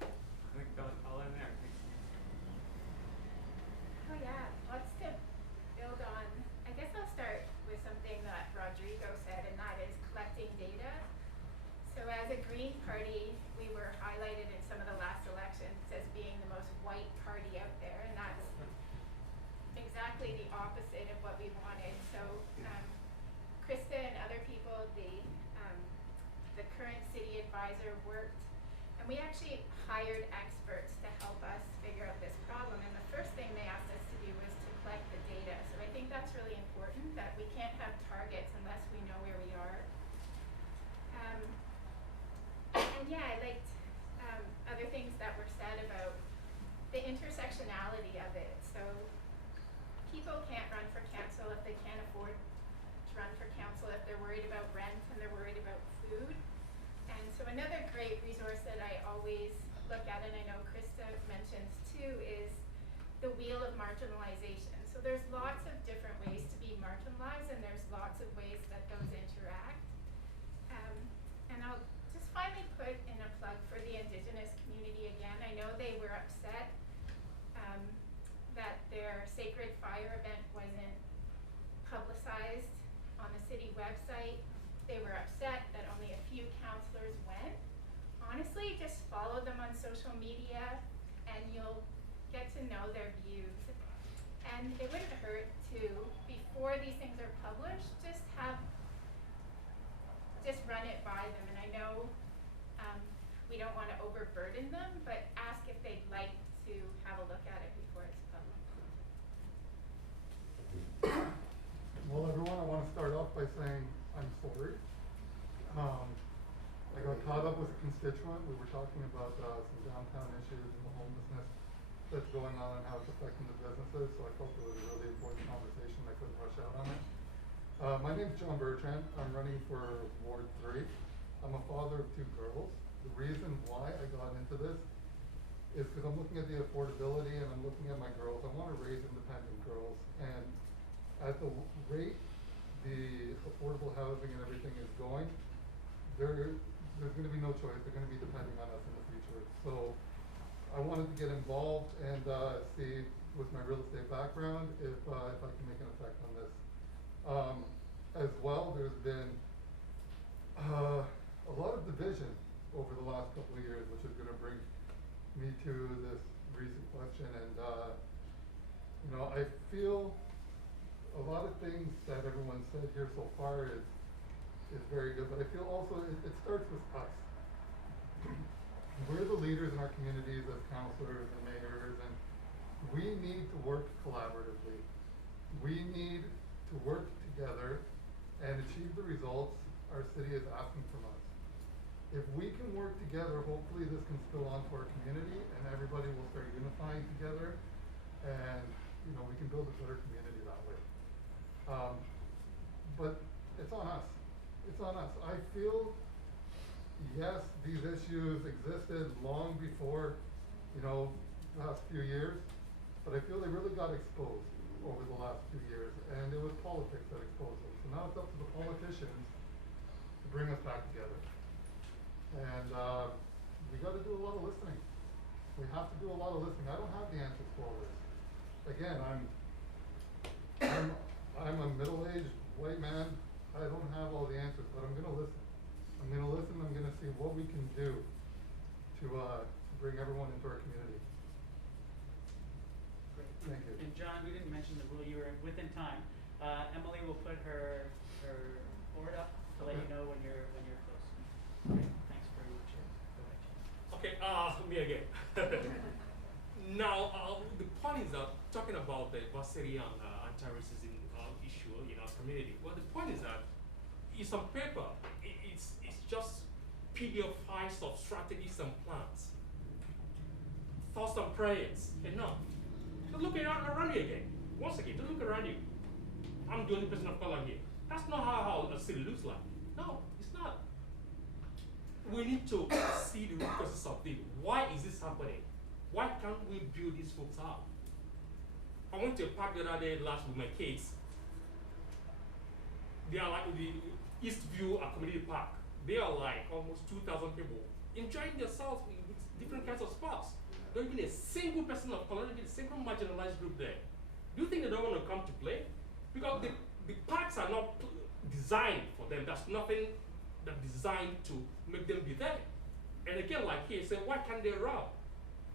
I think I'll end there. Thanks. Oh yeah, lots to build on. I guess I'll start with something that Rodrigo said, and that is collecting data. So as a Green Party, we were highlighted in some of the last elections as being the most white party out there, and that's exactly the opposite of what we wanted. So Krista and other people, the current city advisor worked, and we actually hired experts to help us figure out this problem. And the first thing they asked us to do was to collect the data. So I think that's really important, that we can't have targets unless we know where we are. And yeah, I liked other things that were said about the intersectionality of it. So people can't run for council if they can't afford to run for council, if they're worried about rent and they're worried about food. And so another great resource that I always look at, and I know Krista mentions too, is the wheel of marginalization. So there's lots of different ways to be marginalized, and there's lots of ways that those interact. And I'll just finally put in a plug for the Indigenous community again. I know they were upset that their Sacred Fire event wasn't publicized on the city website. They were upset that only a few councillors went. Honestly, just follow them on social media and you'll get to know their views. And it wouldn't hurt to, before these things are published, just run it by them. And I know we don't want to overburden them, but ask if they'd like to have a look at it before it's published. Well, everyone, I want to start off by saying I'm sorry. I got caught up with a constituent. We were talking about some downtown issues and the homelessness that's going on and how it's affecting the businesses, so I felt it was a really important conversation. I couldn't rush out on it. My name's John Bertrand. I'm running for Ward 3. I'm a father of 2 girls. The reason why I got into this is because I'm looking at the affordability and I'm looking at my girls. I want to raise independent girls, and at the rate the affordable housing and everything is going, there's going to be no choice. They're going to be depending on us in the future. So I wanted to get involved and see, with my real estate background, if I can make an effect on this. As well, there's been a lot of division over the last couple of years, which is going to bring me to this recent question. And you know, I feel a lot of things that everyone said here so far is very good, but I feel also it starts with us. We're the leaders in our communities as councillors and mayors, and we need to work collaboratively. We need to work together and achieve the results our city is asking from us. If we can work together, hopefully this can spill onto our community and everybody will start unifying together, and you know, we can build a better community that way. But it's on us. It's on us. I feel, yes, these issues existed long before, you know, the last few years, but I feel they really got exposed over the last few years, and it was politics that exposed them. So now it's up to the politicians to bring us back together. And we got to do a lot of listening. We have to do a lot of listening. I don't have the answers to all this. Again, I'm a middle-aged white man. I don't have all the answers, but I'm gonna listen. I'm gonna listen. I'm gonna see what we can do to bring everyone into our community. Great. Thank you. And John, we didn't mention the rule. You were within time. Emily will put her board up to let you know when you're close. Great. Thanks very much. Go ahead, John. Okay, me again. Now, the point is that talking about the diversity and anti-racism issue in our community. Well, the point is that it's on paper. It's just PDF files of strategies and plans, thoughts and prayers. Enough. Don't look around you again. Once again, don't look around you. I'm the only person of color here. That's not how a city looks like. No, it's not. We need to see the root causes of this. Why is this happening? Why can't we build these folks out? I went to a park the other day last with my kids. They are like the Eastview Community Park. They are like almost 2,000 people enjoying themselves with different kinds of sports. There isn't a single person of color, a single marginalized group there. Do you think they don't want to come to play? Because the parks are not designed for them. There's nothing that's designed to make them be there. And again, like here, say, why can't they run?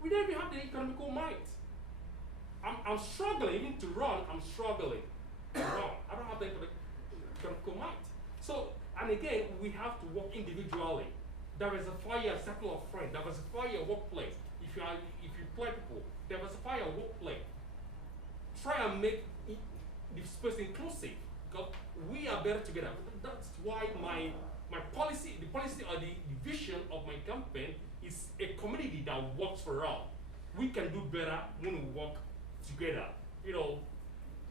We don't even have the economical might. I'm struggling even to run. I'm struggling to run. I don't have the economical might. So, and again, we have to work individually. Diversify your circle of friends. Diversify your workplace. If you employ people, diversify your workplace. Try and make the space inclusive, because we are better together. That's why my policy, the policy or the vision of my campaign is a community that works for all. We can do better when we work together. You know,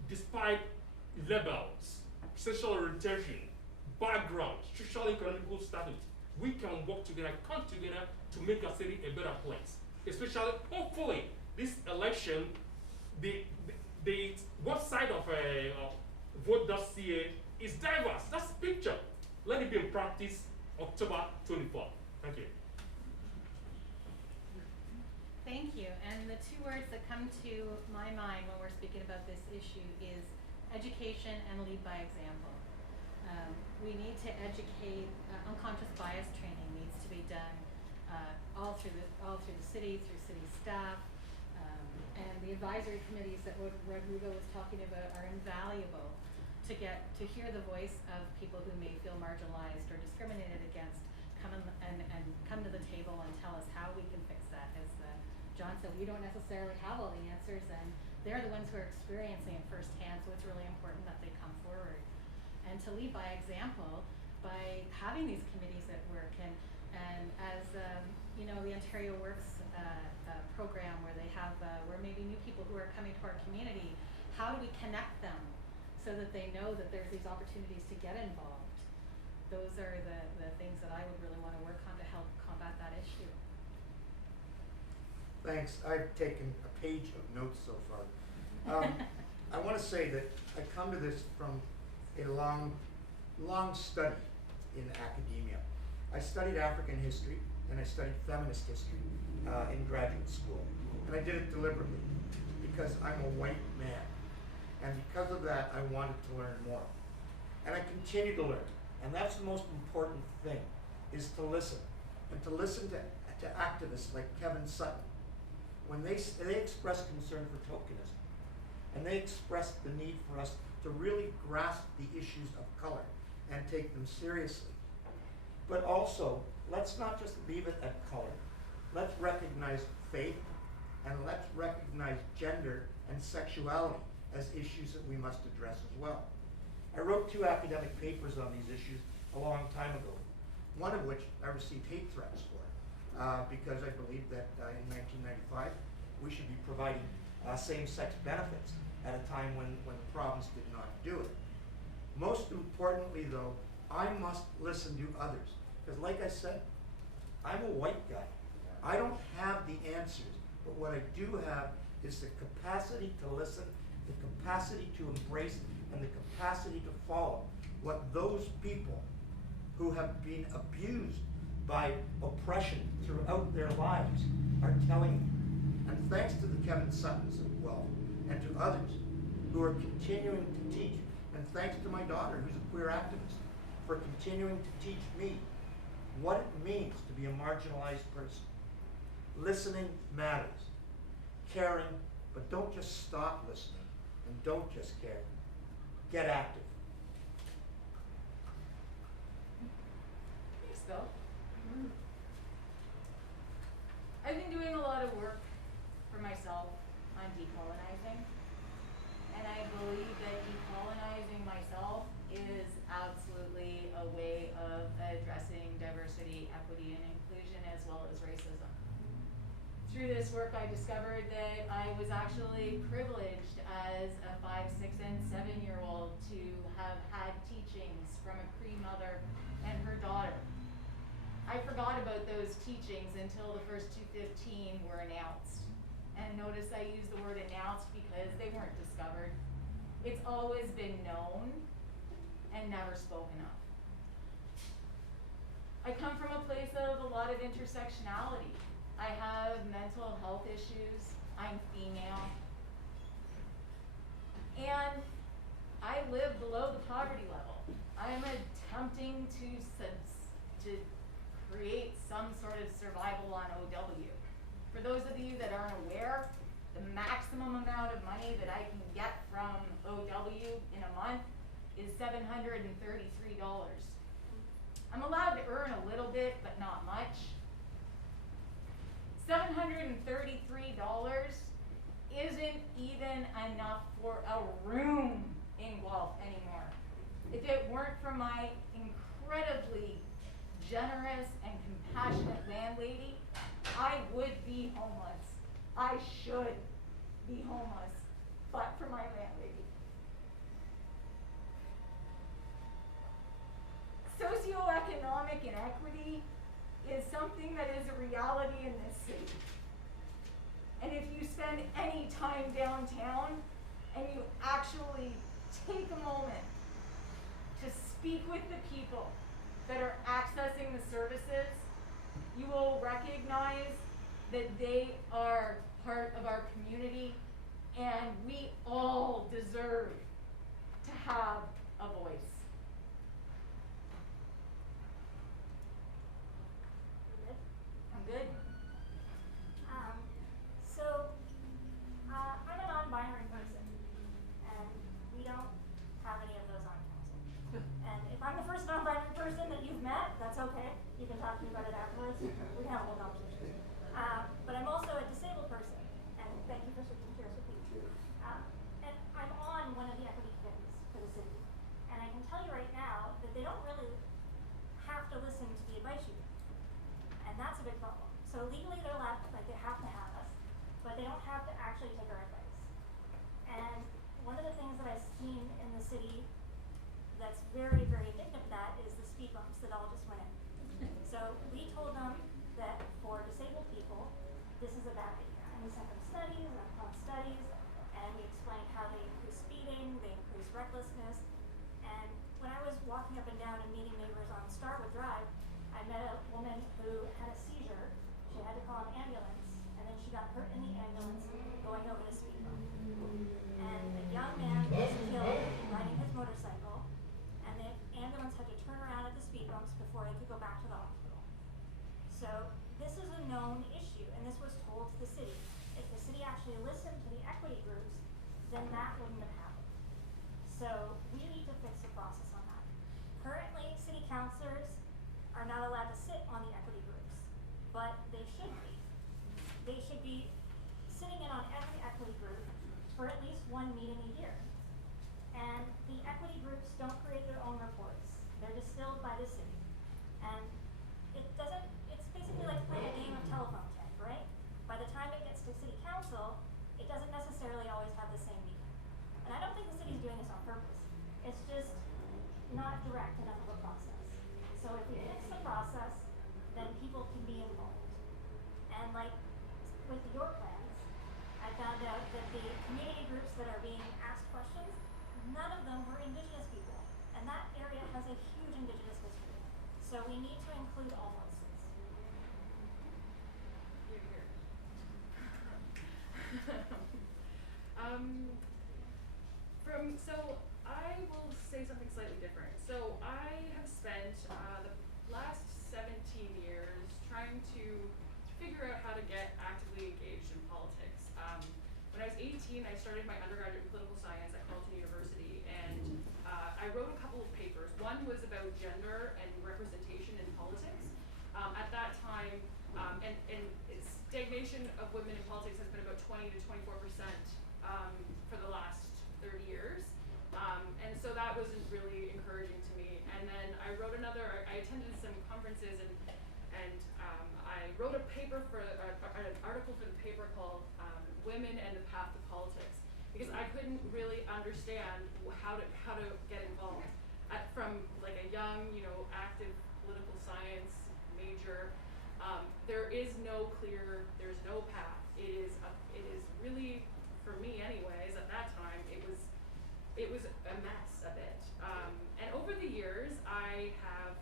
despite labels, sexual orientation, background, social economical status, we can work together, come together to make our city a better place. Especially, hopefully, this election, the website of vote.ca is diverse. That's the picture. Let it be in practice October 24th. Thank you. Thank you. And the two words that come to my mind when we're speaking about this issue is education and lead by example. We need to educate. Unconscious bias training needs to be done all through the city, through city staff, and the advisory committees that Rodrigo was talking about are invaluable to hear the voice of people who may feel marginalized or discriminated against, come to the table and tell us how we can fix that. As John said, we don't necessarily have all the answers, and they're the ones who are experiencing it firsthand, so it's really important that they come forward. And to lead by example by having these committees at work, and as you know, the Ontario Works program where they have where maybe new people who are coming to our community, how do we connect them so that they know that there's these opportunities to get involved? Those are the things that I would really want to work on to help combat that issue. Thanks. I've taken a page of notes so far. I want to say that I come to this from a long study in academia. I studied African history and I studied feminist history in graduate school. And I did it deliberately because I'm a white man. And because of that, I wanted to learn more. And I continue to learn. And that's the most important thing, is to listen. And to listen to activists like Kevin Sutton. When they express concern for tokenism, and they express the need for us to really grasp the issues of color and take them seriously. But also, let's not just leave it at color. Let's recognize faith, and let's recognize gender and sexuality as issues that we must address as well. I wrote 2 academic papers on these issues a long time ago, one of which I received hate threats for, because I believe that in 1995 we should be providing same-sex benefits at a time when the province did not do it. Most importantly though, I must listen to others, because like I said, I'm a white guy. I don't have the answers, but what I do have is the capacity to listen, the capacity to embrace, and the capacity to follow what those people who have been abused by oppression throughout their lives are telling me. And thanks to the Kevin Suttons of Guelph and to others who are continuing to teach, and thanks to my daughter who's a queer activist for continuing to teach me what it means to be a marginalized person. Listening matters. Caring, but don't just stop listening and don't just care. Get active. Thanks, Bill. I've been doing a lot of work for myself on decolonizing, and I believe that decolonizing myself is absolutely a way of addressing diversity, equity, and inclusion, as well as racism. Through this work, I discovered that I was actually privileged as a 5, 6, and 7-year-old to have had teachings from a Cree mother and her daughter. I forgot about those teachings until the first 215 were announced. And notice I use the word announced because they weren't discovered. It's always been known and never spoken of. I come from a place of a lot of intersectionality. I have mental health issues, I'm female, and I live below the poverty level. I'm attempting to create some sort of survival on OW. For those of you that aren't aware, the maximum amount of money that I can get from OW in a month is $733. I'm allowed to earn a little bit, but not much. $733 isn't even enough for a room in Guelph anymore. If it weren't for my incredibly generous and compassionate landlady, I would be homeless. I should be homeless, but for my landlady. Socioeconomic inequity is something that is a reality in this city. And if you spend any time downtown and you actually take a moment to speak with the people that are accessing the services, you will recognize that they are part of our community and we all deserve to have a voice. I'm good. I'm a non-binary person, and we don't have any of those on council. And if I'm the first non-binary person that you've met, that's okay. You can talk to me about it afterwards. We can have a whole conversation. But I'm also a disabled person, and thank you for switching chairs with me. And I'm on one of the equity committees for the city. And I can tell you right now that they don't really have to listen to the advice you give. And that's a big problem. So legally they're left, like they have to have us, but they don't have to actually take our advice. And one of the things that I've seen in the city that's very, very indicative of that is the speed bumps that all just went in. So we told them that for disabled people, this is a bad idea. And we sent them studies upon studies, and we explained how they increase speeding, they increase recklessness. And when I was walking up and down and meeting neighbors on Starwood Drive, I met a motorcycle, and the ambulance had to turn around at the speed bumps before they could go back to the hospital. So this is a known issue, and this was told to the city. If the city actually listened to the equity groups, then that wouldn't have happened. So we need to fix the process on that. Currently, city councilors are not allowed to sit on the equity groups, but they should be. They should be sitting in on every equity group for at least one meeting a year. And the equity groups don't create their own reports. They're distilled by the city. And it's basically like playing a game of telephone tag, right? By the time it gets to city council, it doesn't necessarily always have the same meaning. And I don't think the city's doing this on purpose. It's just not direct enough of a process. So if we fix the process, then people can be involved. And like with your plans, I found out that the community groups that are being asked questions, none of them were Indigenous people. And that area has a huge Indigenous history. So we need to include all voices. Here, here. So I will say something slightly different. So I have spent the last 17 years trying to figure out how to get actively engaged in politics. When I was 18, I started my undergraduate in political science at Carleton University, and I wrote a couple of papers. One was about gender and representation in politics. At that time, and stagnation of women in politics has been about 20 to 24% for the last 30 years. And so that wasn't really encouraging to me. And then I wrote I attended some conferences and I wrote a paper an article for the paper called Women and the Path to Politics, because I couldn't really understand how to get involved. From like a young, active political science major, there's no path. It is really, for me anyways, at that time, it was a mess a bit. And over the years, I have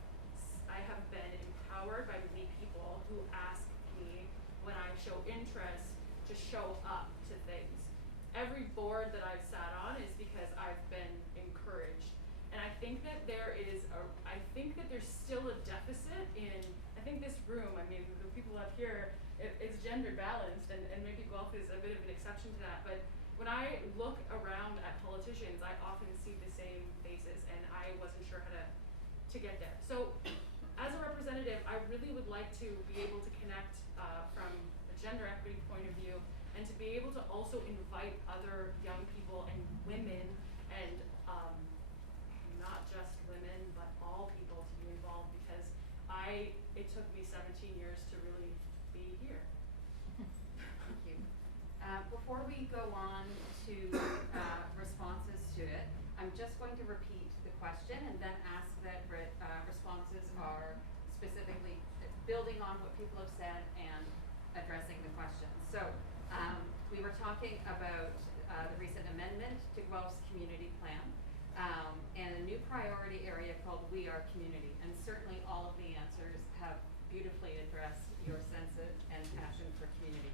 been empowered by many people who ask me, when I show interest, to show up to things. Every board that I've sat on is because I've been encouraged. And I think that there's still a deficit in, I think this room, the people up here, it's gender balanced, and maybe Guelph is a bit of an exception to that, but when I look around at politicians, I often see the same faces, and I wasn't sure how to get there. So as a representative, I really would like to be able to connect from a gender equity point of view, and to be able to also invite other young people and women, and not just women, but all people to be involved, because it took me 17 years to really be here. Thank you. Before we go on to responses to it, I'm just going to repeat the question and then ask that responses are specifically building on what people have said and addressing the question. So we were talking about the recent amendment to Guelph's community plan, and a new priority area called We Are Community. And certainly all of the answers have beautifully addressed your senses and passion for community.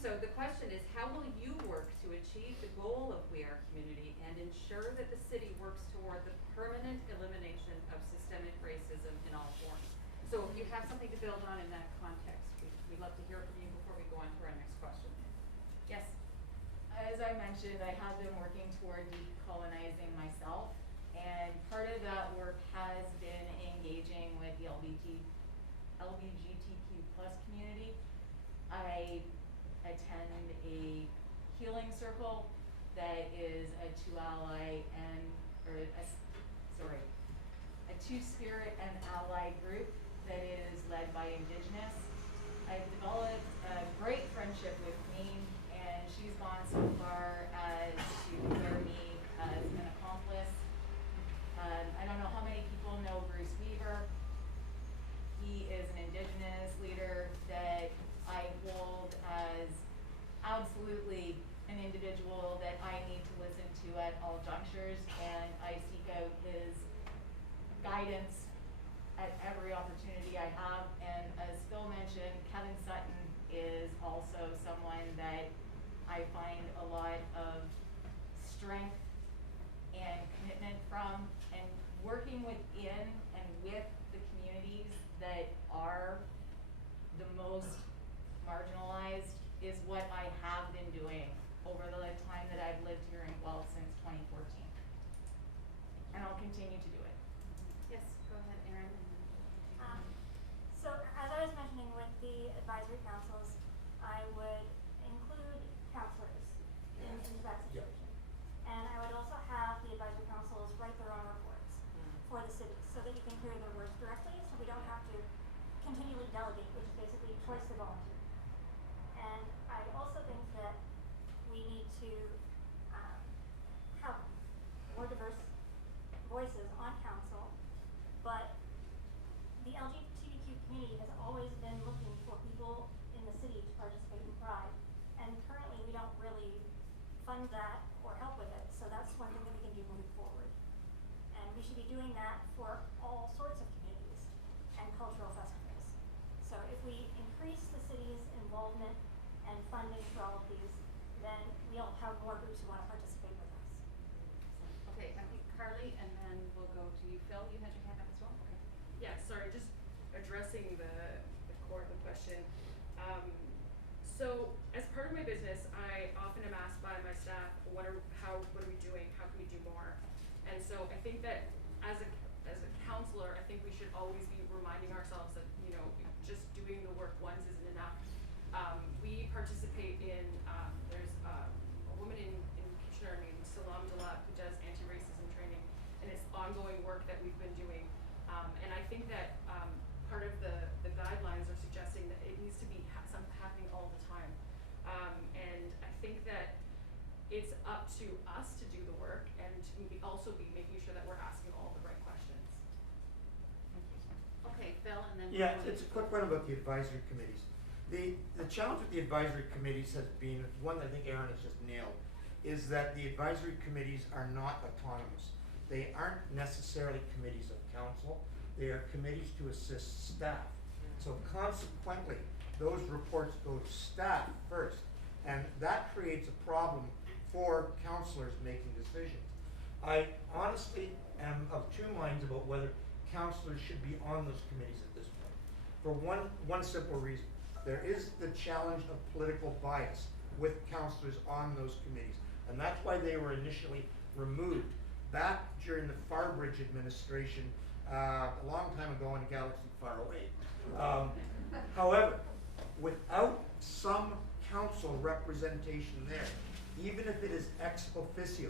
So the question is, how will you work to achieve the goal of We Are Community and ensure that the city works toward the permanent elimination of systemic racism in all forms? So if you have something to build on in that context, we'd love to hear from you before we go on to our next question. Yes? As I mentioned, I have been working toward decolonizing myself, and part of that work has been engaging with the LGBTQ plus community. I attend a healing circle that is a two-spirit and ally group that is led by Indigenous. I've developed a great friendship with Queen, and she's gone so far as to declare me as an accomplice. I don't know how many people know Bruce Weaver. He is an Indigenous leader that I hold as absolutely an individual that I need to listen to at all junctures, and I seek out his guidance at every opportunity I have. And as Phil mentioned, Kevin Sutton is also someone that I find a lot of strength and commitment from. is what I have been doing over the time that I've lived here in Guelph since 2014. And I'll continue to do it. Yes, go ahead, Erin. So as I was mentioning with the advisory councils, I would include counselors into that situation. And I would also have the advisory councils write their own reports for the cities so that you can hear their words directly, so we don't have to continually delegate, which is basically twice the volunteer. And I also think that we need to have more diverse voices on council, but the LGBTQ community has always been looking for people in the city to participate in Pride, and currently we don't really fund that or help with it, so that's one thing that we can do moving forward. And we should be doing that for all sorts of communities and cultural festivals. So if we increase the city's involvement and funding for all of these, then we'll have more groups who want to participate with us. Okay, I think Carly, and then we'll go to you. Phil, you had your hand up as well? Okay. Yeah, sorry, just addressing the core of the question. So as part of my business, I often am asked by my staff, what are we doing? How can we do more? And so I think that as a counselor, I think we should always be reminding ourselves that, you know, just doing the work once isn't enough. We participate in, there's a woman in Kitchener named Salam Dalab who does anti-racism training, and it's ongoing work that we've been doing. And I think that part of the guidelines are suggesting that it needs to be happening all the time. And I think that it's up to us to do the work, and to also be making sure that we're asking all the right questions. Okay, Phil, and then Yeah, we'll go it's a quick one about the advisory committees. The challenge with the advisory committees has been, one that I think Erin has just nailed, is that the advisory committees are not autonomous. They aren't necessarily committees of council. They are committees to assist staff. So consequently, those reports go to staff first. And that creates a problem for councillors making decisions. I honestly am of two minds about whether councillors should be on those committees at this point. For one simple reason. There is the challenge of political bias with councillors on those committees. And that's why they were initially removed back during the Farbridge administration a long time ago in a galaxy far away. However, without some council representation there, even if it is ex officio,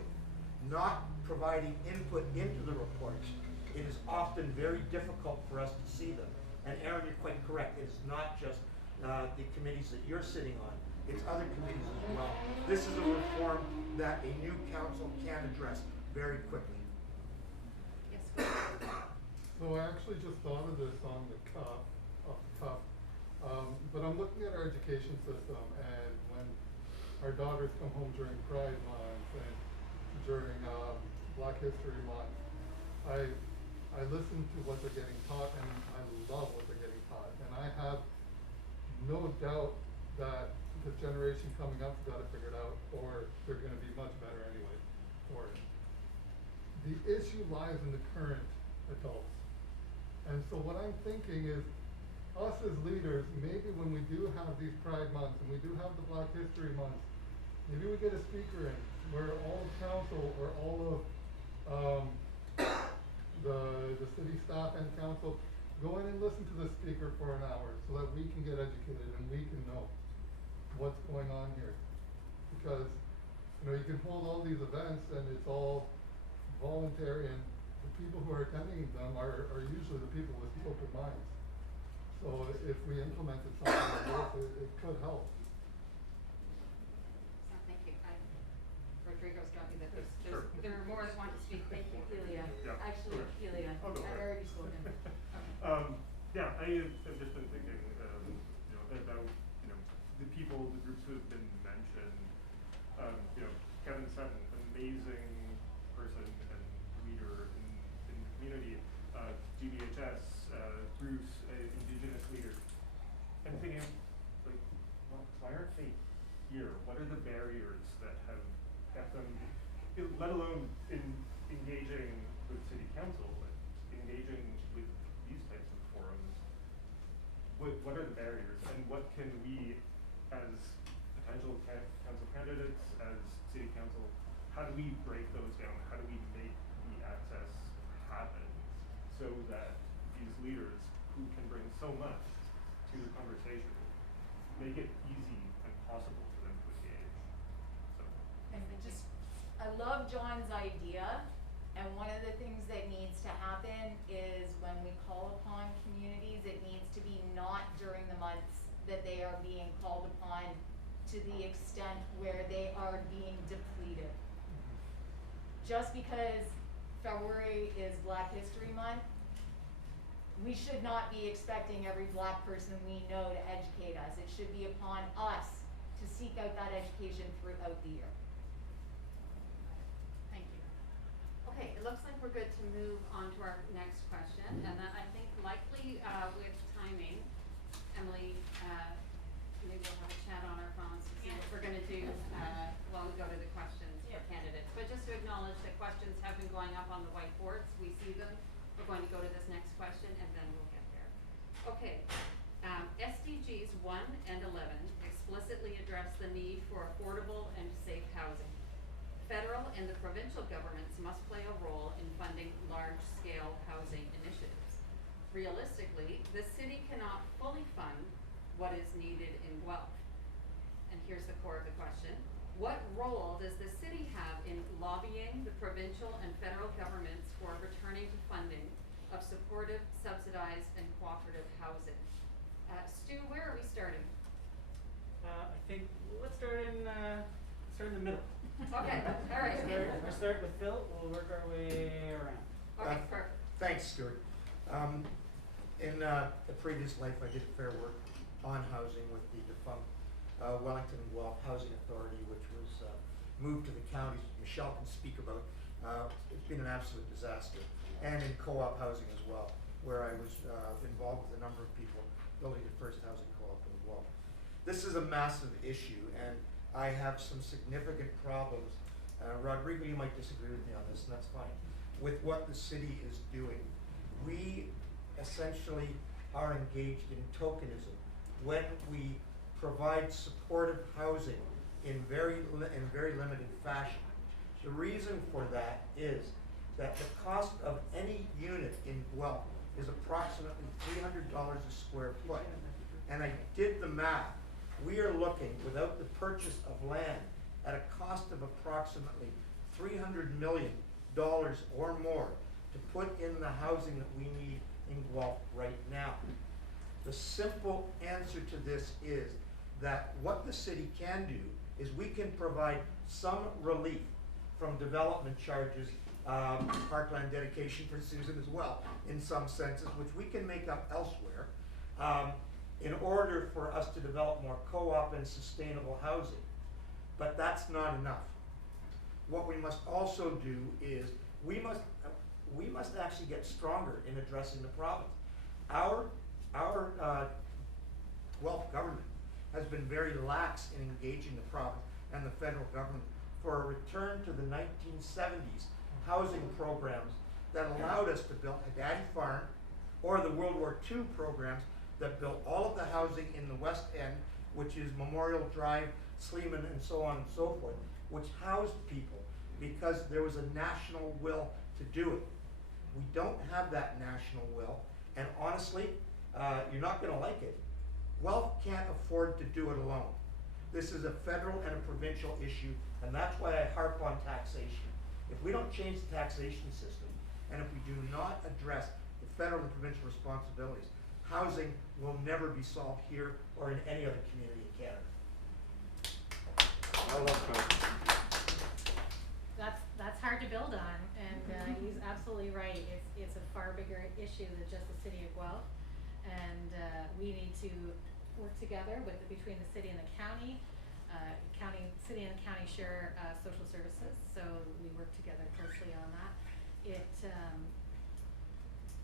not providing input into the reports, it is often very difficult for us to see them. And Erin, you're quite correct, it is not just the committees that you're sitting on, it's other committees as well. This is a reform that a new council can address very quickly. Yes, go ahead. So I actually just thought of this on the cuff, off the cuff. But I'm looking at our education system, and when our daughters come home during Pride Month and during Black History Month, I listen to what they're getting taught, and I love what they're getting taught. And I have no doubt that the generation coming up has got to figure it out, or they're going to be much better anyway for it. The issue lies in the current adults. And so what I'm thinking is, us as leaders, maybe when we do have these Pride Months and we do have the Black History Months, maybe we get a speaker in where all of council or all of the city staff and council go in and listen to the speaker for an hour so that we can get educated and we can know what's going on here. Because, you know, you can hold all these events and it's all voluntary, and the people who are attending them are usually the people with open minds. So if we implemented something like this, it could help. So thank you. Rodrigo's got me that Sure. there are more that want to speak. Thank you. Celia. Yeah. Actually, Okay. Celia, I'll go I've for it. already spoken. Yeah, I have just been thinking, you know, about, you know, the people, the groups who have been mentioned. You know, Kevin Sutton, amazing person and leader in the community. GBHS, Bruce, Indigenous leader. And thinking, like, well, why aren't they here? What are the barriers that have kept them, let alone in engaging with city council, but engaging with these types of forums? What are the barriers, and what can we as potential council candidates, as city council, how do we break those down? How do we make the access happen so that these leaders who can bring so much to the conversation make it easy and possible for them to engage? So. And I love John's idea, and one of the things that needs to happen is when we call upon communities, it needs to be not during the months that they are being called upon to the extent where they are being depleted. Just because February is Black History Month, we should not be expecting every Black person we know to educate us. It should be upon us to seek out that education throughout the year. Thank you. Okay, it looks like we're good to move on to our next question, and that I think likely with timing, Emily, maybe we'll have a chat on our phones to see what we're going to do while we go to the questions for candidates. But just to acknowledge that questions have been going up on the whiteboards. We see them. We're going to go to this next question, and then we'll get there. Okay, SDGs 1 and 11 explicitly address the need for affordable and safe housing. Federal and the provincial governments must play a role in funding large-scale housing initiatives. Realistically, the city cannot fully fund what is needed in Guelph. And here's the core of the question. What role does the city have in lobbying the provincial and federal governments for returning to funding of supportive, subsidized, and cooperative housing? Stu, where are we starting? I think let's start in the middle. Okay, all right. We'll start with Phil. We'll work our way around. Okay, perfect. Thanks, Stuart. In a previous life, I did fair work on housing with the defunct Wellington and Guelph Housing Authority, which was moved to the counties. Michelle can speak about. It's been an absolute disaster, and in co-op housing as well, where I was involved with a number of people building the first housing co-op in Guelph. This is a massive issue, and I have some significant problems. Rodrigo, you might disagree with me on this, and that's fine. With what the city is doing, we essentially are engaged in tokenism when we provide supportive housing in very limited fashion. The reason for that is that the cost of any unit in Guelph is approximately $300 a square foot. And I did the math. We are looking, without the purchase of land, at a cost of approximately $300 million or more to put in the housing that we need in Guelph right now. The simple answer to this is that what the city can do is we can provide some relief from development charges, parkland dedication for Susan as well, in some senses, which we can make up elsewhere, in order for us to develop more co-op and sustainable housing. But that's not enough. What we must also do is we must actually get stronger in addressing the province. Our Guelph government has been very lax in engaging the province and the federal government for a return to the 1970s housing programs that allowed us to build Haddadi Farm, or the World War II programs that built all of the housing in the West End, which is Memorial Drive, Sleeman, and so on and so forth, which housed people because there was a national will to do it. We don't have that national will, and honestly, you're not going to like it. Guelph can't afford to do it alone. This is a federal and a provincial issue, and that's why I harp on taxation. If we don't change the taxation system, and if we do not address the federal and provincial responsibilities, housing will never be solved here or in any other community in Canada. I love that. That's hard to build on, and he's absolutely right. It's a far bigger issue than just the city of Guelph, and we need to work together between the city and the county. City and county share social services, so we work together closely on that.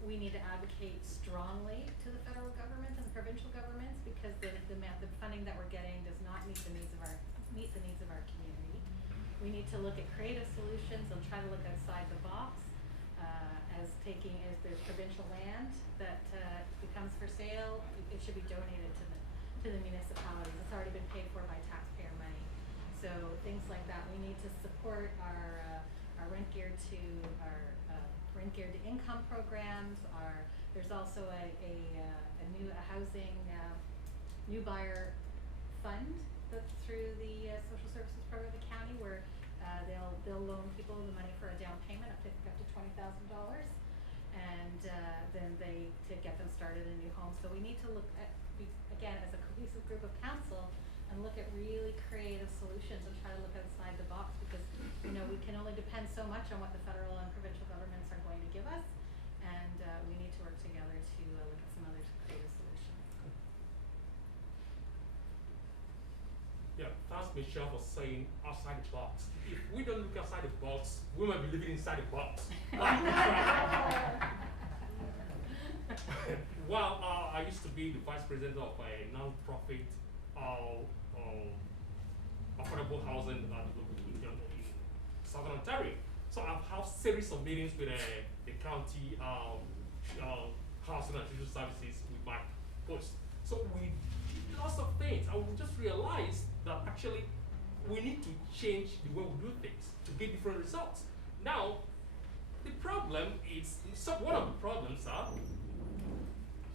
We need to advocate strongly to the federal government and the provincial governments because the funding that we're getting does not meet the needs of our community. We need to look at creative solutions and try to look outside the box. If there's provincial land that becomes for sale, it should be donated to the municipalities. It's already been paid for by taxpayer money. So things like that, we need to support our rent geared to income programs. There's also a new housing new buyer fund that's through the social services program of the county, where they'll loan people the money for a down payment up to $20,000, and then to get them started in a new home. So we need to look at, again, as a cohesive group of council, and look at really creative solutions and try to look outside the box, because we can only depend so much on what the federal and provincial governments are going to give us, and we need to work together to look at some other creative solutions. Yeah, thanks Michelle for saying outside the box. If we don't look outside the box, we might be living inside the box. Well, I used to be the vice president of a non-profit affordable housing in Southern Ontario. So I've had series of meetings with the county housing and social services with my post. So we did lots of things, and we just realized that actually we need to change the way we do things to get different results. Now, the problem is, one of the problems are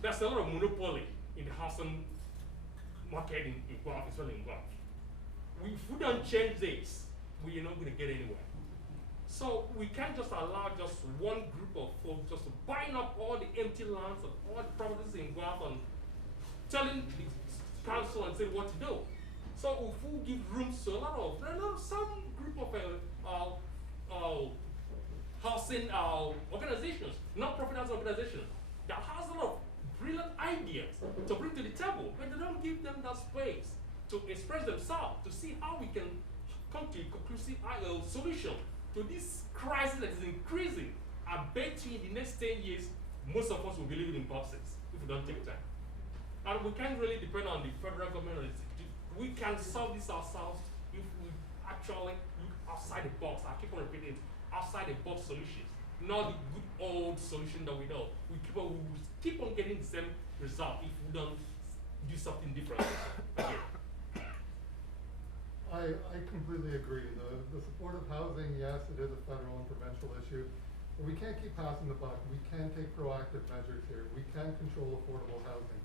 there's a lot of monopoly in the housing market in Guelph, especially in Guelph. If we don't change this, we are not going to get anywhere. So we can't just allow just one group of folks just to buying up all the empty lands and all the properties in Guelph and telling the council and saying what to do. So if we give room to some group of housing organizations, non-profit housing organizations, that has a lot of brilliant ideas to bring to the table, but they don't give them that space to express themselves, to see how we can come to a conclusive solution to this crisis that is increasing. I bet you in the next 10 years, most of us will be living in boxes if we don't take time. And we can't really depend on the federal government. We can solve this ourselves if we actually look outside the box. I keep on repeating it, outside the box solutions, not the good old solution that we know. We keep on getting the same result if we don't do something different. Again. I completely agree. The supportive housing, yes, it is a federal and provincial issue, but we can't keep passing the buck. We can take proactive measures here. We can control affordable housing.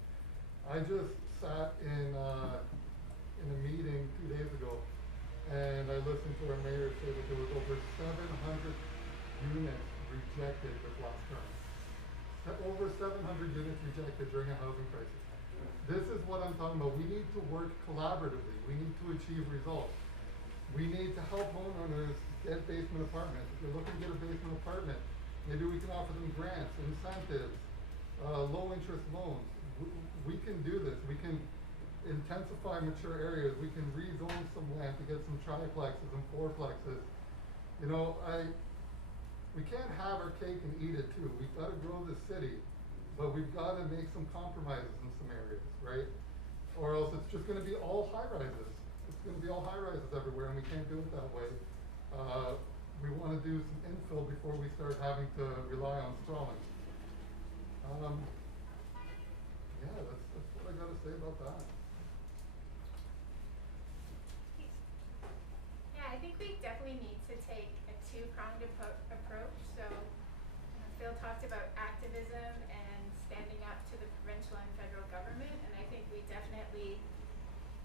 I just sat in a meeting 2 days ago, and I listened to our mayor say that there was over 700 units rejected this last term. Over 700 units rejected during a housing crisis. This is what I'm talking about. We need to work collaboratively. We need to achieve results. We need to help homeowners get basement apartments. If you're looking to get a basement apartment, maybe we can offer them grants, incentives, low interest loans. We can do this. We can intensify mature areas. We can rezone some land to get some triplexes and fourplexes. We can't have our cake and eat it too. We've got to grow the city, but we've got to make some compromises in some areas, right? Or else it's just going to be all high rises. It's going to be all high rises everywhere, and we can't do it that way. We want to do some infill before we start having to rely on sprawling. Yeah, that's what I got to say about that. Yeah, I think we definitely need to take a two-pronged approach. So Phil talked about activism and standing up to the provincial and federal government, and I think we definitely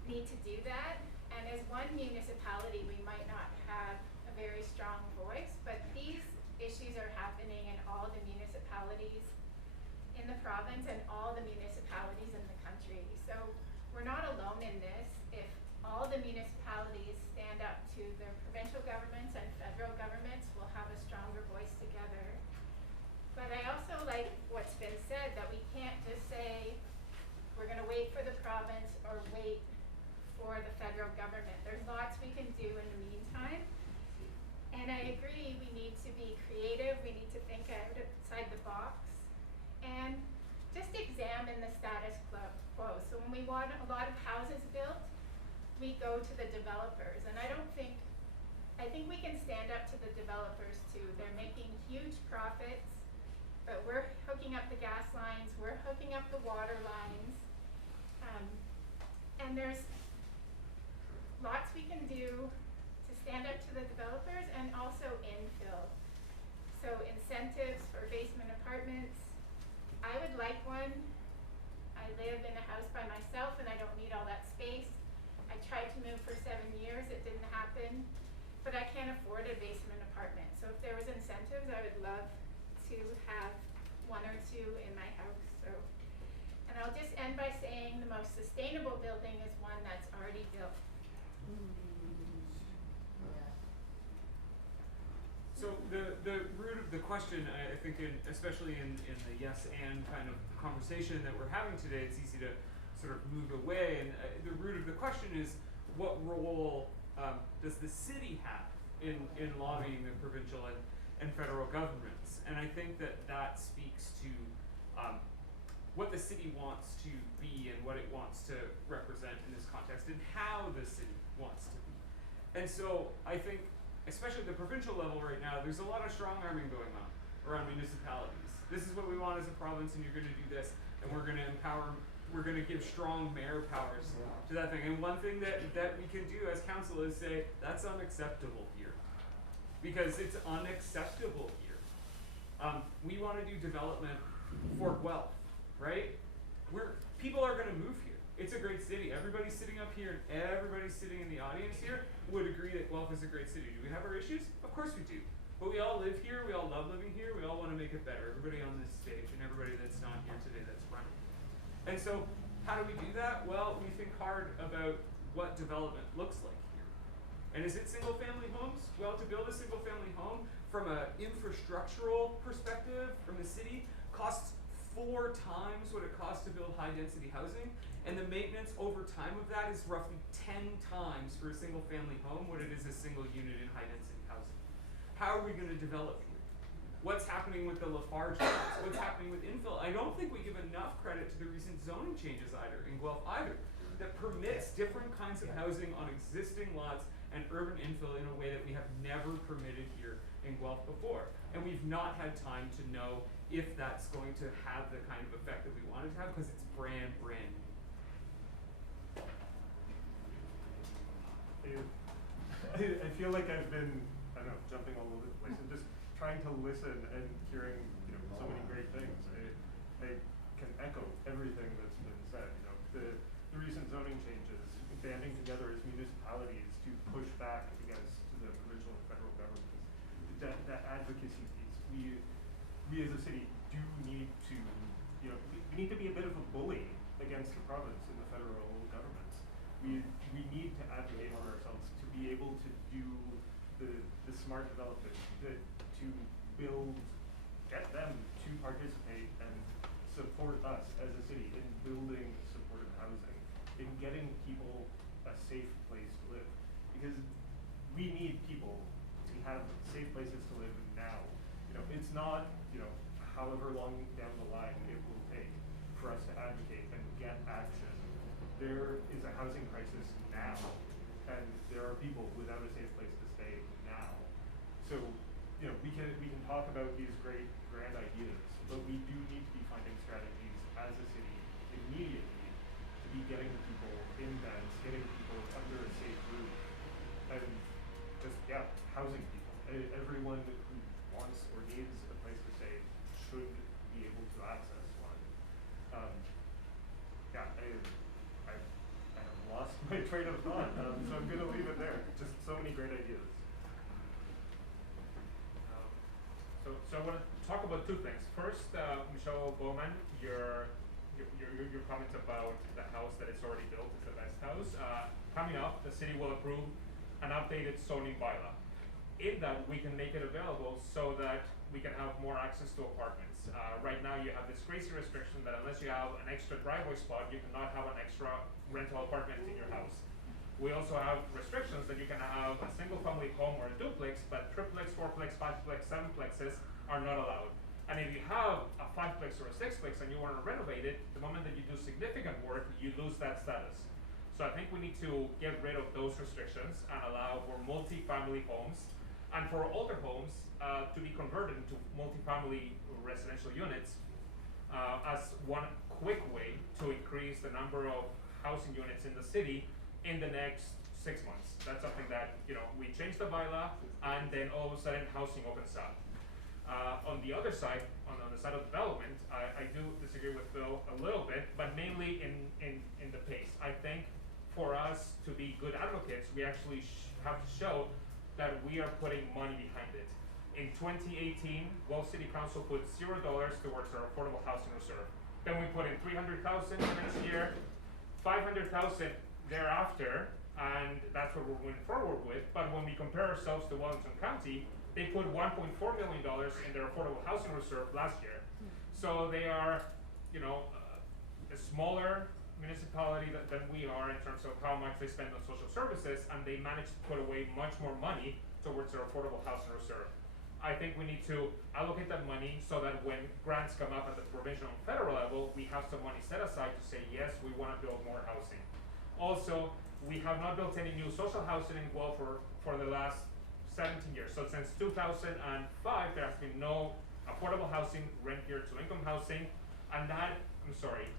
need to do that. And as one municipality, we might not have a very strong voice, but these issues are happening in all the municipalities in the province and all the municipalities in the country. So we're not alone in this. If all the municipalities stand up to their provincial governments and federal governments, we'll have a stronger voice together. But I also like what's been said, that we can't just say we're going to wait for the province or wait for the federal government. There's lots we can do in the meantime. And I agree, we need to be creative, we need to think outside the box, and just examine the status quo. So when we want a lot of houses built, we go to the developers, and I think we can stand up to the developers too. They're making huge profits, but we're hooking up the gas lines, we're hooking up the water lines. And there's lots we can do to stand up to the developers and also infill. So incentives for basement apartments. I would like one. I live in a house by myself and I don't need all that space. I tried to move for 7 years, it didn't happen, but I can't afford a basement apartment. So if there was incentives, I would love to have 1 or 2 in my house. So, and I'll just end by saying the most sustainable building is one that's already built. So the root of the question, I think, especially in the yes and kind of conversation that we're having today, it's easy to sort of move away. And the root of the question is, what role does the city have in lobbying the provincial and federal governments? And I think that speaks to what the city wants to be and what it wants to represent in this context and how the city wants to be. And so I think, especially at the provincial level right now, there's a lot of strong arming going on around municipalities. This is what we want as a province, and you're going to do this, and we're going to empower, we're going to give strong mayor powers to that thing. And one thing that we can do as council is say, that's unacceptable here. Because it's unacceptable here. We want to do development for Guelph, right? People are going to move here. It's a great city. Everybody sitting up here and everybody sitting in the audience here would agree that Guelph is a great city. Do we have our issues? Of course we do. But we all live here, we all love living here, we all want to make it better. Everybody on this stage and everybody that's not here today that's running. And so, how do we do that? Well, we think hard about what development looks like here. And is it single family homes? Well, to build a single family home from an infrastructural perspective from the city costs 4 times what it costs to build high density housing. And the maintenance over time of that is roughly 10 times for a single family home what it is a single unit in high density housing. How are we going to develop here? What's happening with the Lafarge lots? What's happening with infill? I don't think we give enough credit to the recent zoning changes in Guelph either, that permits different kinds of housing on existing lots and urban infill in a way that we have never permitted here in Guelph before. And we've not had time to know if that's going to have the kind of effect that we want it to have because it's brand new. I feel like I've been, I don't know, jumping all over the place and just trying to listen and hearing, so many great things. I can echo everything that's been said. The recent zoning changes, banding together as municipalities to push back against the provincial and federal governments. That advocacy piece, we as a city do need to, we need to be a bit of a bully against the province and the federal governments. We need to advocate for ourselves to be able to do the smart development, to build, get them to participate and support us as a city in building supportive housing, in getting people a safe place to live. Because we need people to have safe places to live now. It's not, however long down the line it will take for us to advocate and get action. There is a housing crisis now, and there are people without a safe place to stay now. So, we can talk about these great grand ideas, but we do need to be finding strategies as a city immediately to be getting people in beds, getting people under a safe roof, and just housing people. Everyone who wants or needs a place to stay should be able to access one. I have lost my train of thought, so I'm going to leave it there. Just so many great ideas. So I want to talk about 2 things. First, Michelle Bowman, your comment about the house that is already built is the best house. Coming up, the city will approve an updated zoning bylaw. In that, we can make it available so that we can have more access to apartments. Right now, you have this crazy restriction that unless you have an extra driveway spot, you cannot have an extra rental apartment in your house. We also have restrictions that you can have a single-family home or a duplex, but triplex, 4plex, 5plex, 7plexes are not allowed. And if you have a 5plex or a 6plex and you want to renovate it, the moment that you do significant work, you lose that status. So I think we need to get rid of those restrictions and allow for multi-family homes and for older homes to be converted into multi-family residential units as one quick way to increase the number of housing units in the city in the next 6 months. That's something that, we change the bylaw, and then all of a sudden housing opens up. On the other side, on the side of development, I do disagree with Phil a little bit, but mainly in the pace. I think for us to be good advocates, we actually have to show that we are putting money behind it. In 2018, Guelph City Council put $0 towards our affordable housing reserve. Then we put in $300,000 next year, $500,000 thereafter, and that's what we're moving forward with. But when we compare ourselves to Wellington County, they put $1.4 million in their affordable housing reserve last year. So they are, a smaller municipality than we are in terms of how much they spend on social services, and they managed to put away much more money towards their affordable housing reserve. I think we need to allocate that money so that when grants come up at the provincial and federal level, we have some money set aside to say, yes, we want to build more housing. Also, we have not built any new social housing in Guelph for the last 17 years. So since 2005, there has been no affordable housing, rent geared to income housing, and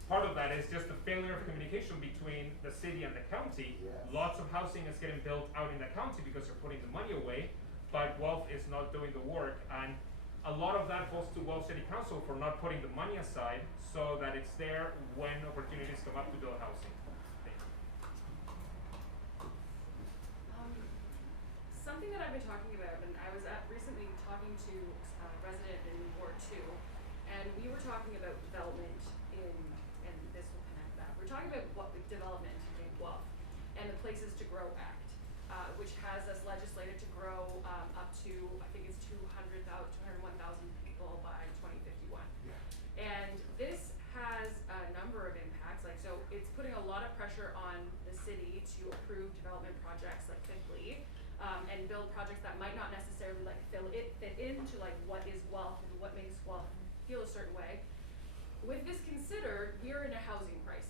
part of that is just the failure of communication between the city and the county. Yes. Lots of housing is getting built out in the county because they're putting the money away, but Guelph is not doing the work, and a lot of that falls to Guelph City Council for not putting the money aside so that it's there when opportunities come up to build housing. Thank you. Something that I've been talking about, and I was recently talking to a resident in Ward 2, and we were talking about development and this will connect that. We're talking about development in Guelph and the Places to Grow Act, which has us legislated to grow up to, I think it's 201,000 people by 2051. Yeah. And this has a number of impacts. So it's putting a lot of pressure on the city to approve development projects quickly, and build projects that might not necessarily fit into what is Guelph and what makes Guelph feel a certain way. With this considered, we're in a housing crisis.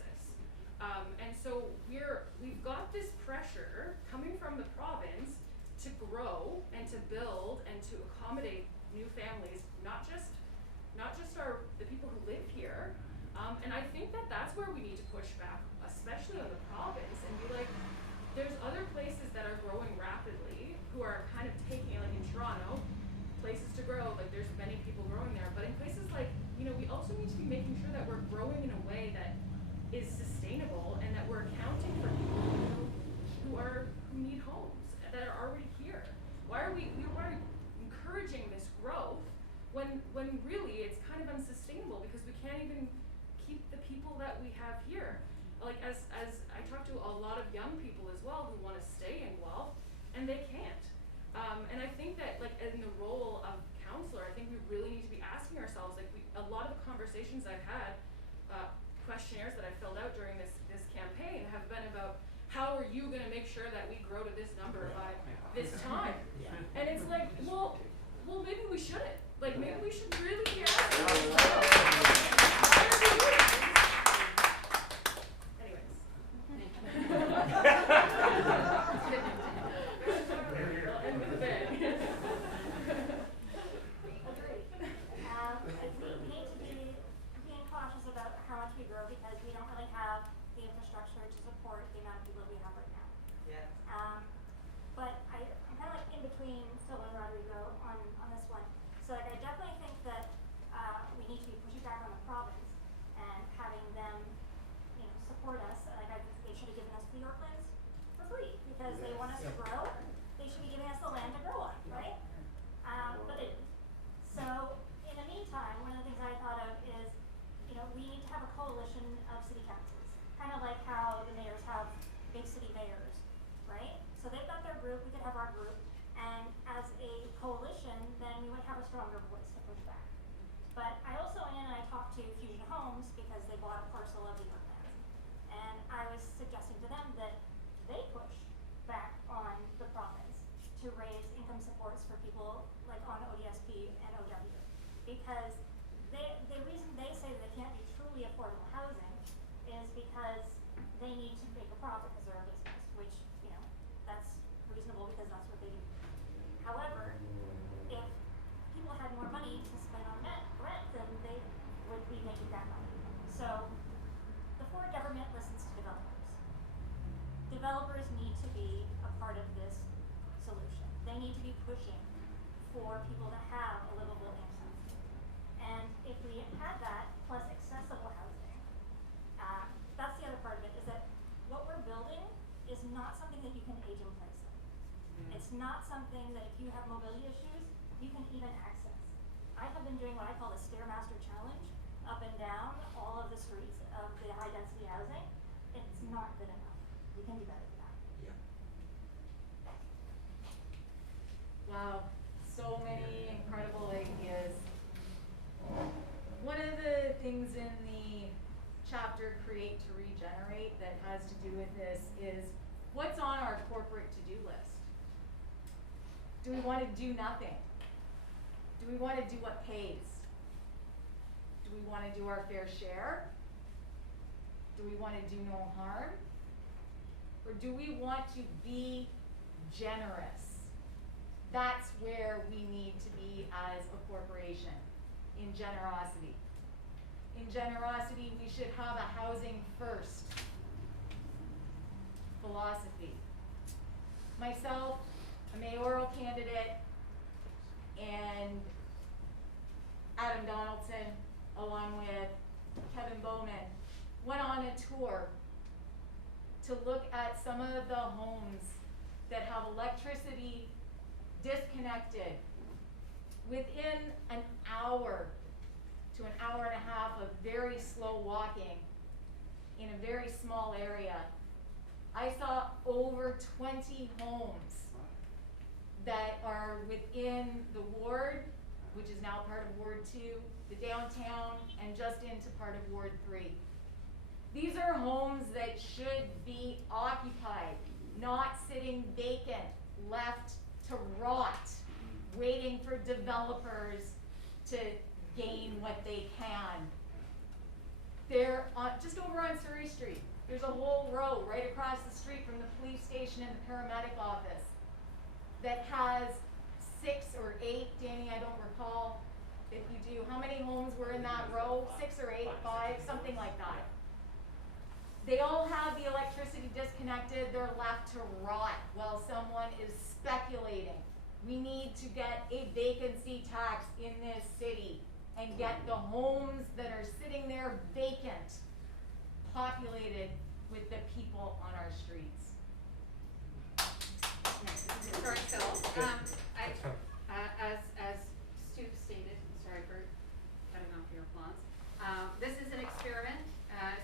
And so we've got this pressure coming from the province to grow and to build and to accommodate new families, not just the people who live here. And I think that's where we need to push back, especially on the province, and be like, there's other places that are growing rapidly who are kind of taking, like in Toronto, places to grow, there's many people growing there, but in places we also need to be making sure that we're growing in a way that is sustainable and that we're accounting for people who need homes that are already here. Why are we encouraging this growth when really it's kind of unsustainable because we can't even keep the people that we have here? As I talk to a lot of young people as well who want to stay in Guelph, and they can't. And I think that in the role of counselor, I think we really need to be asking ourselves, a lot of the conversations I've had, questionnaires that I filled out during this campaign have been about how are you going to make sure that we grow to this number by this time? And it's well, maybe we shouldn't. Maybe we should really be asking ourselves, why are we doing this? Because the reason they say they can't be truly affordable housing is because they need to make a profit because they're a business, which, that's reasonable because that's what they do. However, if people had more money to spend on rent, then they would be making that money. So the Ford government listens to developers. developers need to be a part of this solution. They need to be pushing for people to have a livable income. And if we had that plus accessible housing, that's the other part of it, is that what we're building is not something that you can age in place of. It's not something that if you have mobility issues, you can even access. I have been doing what I call the Stairmaster Challenge, up and down all of the streets of the high density housing. It's not good enough. We can do better than that. Yeah. Wow, so many incredible ideas. One of the things in the chapter Create to Regenerate that has to do with this is what's on our corporate to-do list? Do we want to do nothing? Do we want to do what pays? Do we want to do our fair share? Do we want to do no harm? Or do we want to be generous? That's where we need to be as a corporation, in generosity. In generosity, we should have a housing first philosophy. Myself, a mayoral candidate, and Adam Donaldson, along with Kevin Bowman, went on a tour to look at some of the homes that have electricity disconnected within an hour to an hour and a half of very slow walking in a very small area. I saw over 20 homes that are within the ward, which is now part of Ward 2, the downtown, and just into part of Ward 3. These are homes that should be occupied, not sitting vacant, left to rot, waiting for developers to gain what they can. They're just over on Surrey Street. There's a whole row right across the street from the police station and the paramedic office that has 6 or 8, Danny, I don't recall if you do. How many homes were in that row? 6 or 8, 5, something like that. They all have the electricity disconnected. They're left to rot while someone is speculating. We need to get a vacancy tax in this city and get the homes that are sitting there vacant populated with the people on our streets. Sorry, Phil. As Stu stated, sorry for cutting off your applause. This is an experiment.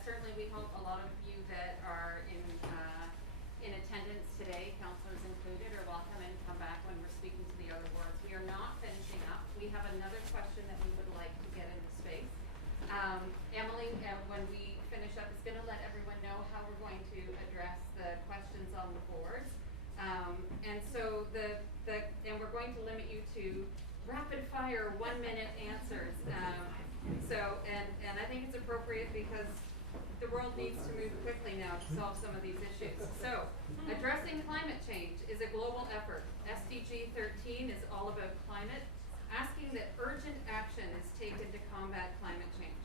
Certainly, we hope a lot of you that are in attendance today, councillors included, are welcome and come back when we're speaking to the other wards. We are not finishing up. We have another question that we would like to get into space. Emily, when we finish up, is going to let everyone know how we're going to address the questions on the boards. And so and we're going to limit you to rapid fire 1-minute answers. And I think it's appropriate because the world needs to move quickly now to solve some of these issues. So, addressing climate change is a global effort. SDG 13 is all about climate, asking that urgent action is taken to combat climate change.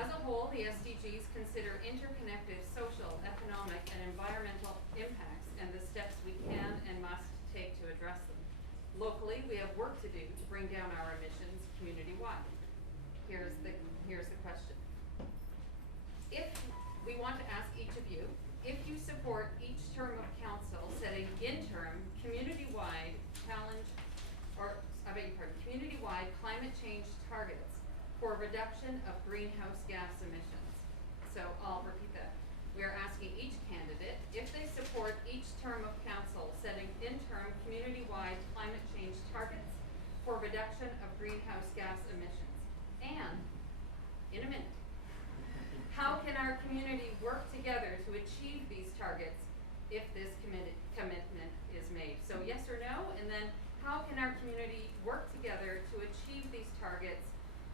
As a whole, the SDGs consider interconnected social, economic, and environmental impacts and the steps we can and must take to address them. Locally, we have work to do to bring down our emissions community-wide. Here's the question. If we want to ask each of you, if you support each term of council setting interim community-wide community-wide climate change targets for reduction of greenhouse gas emissions. So I'll repeat that. We are asking each candidate if they support each term of council setting interim community-wide climate change targets for reduction of greenhouse gas emissions. And, in a minute, how can our community work together to achieve these targets if this commitment is made? So yes or no, and then how can our community work together to achieve these targets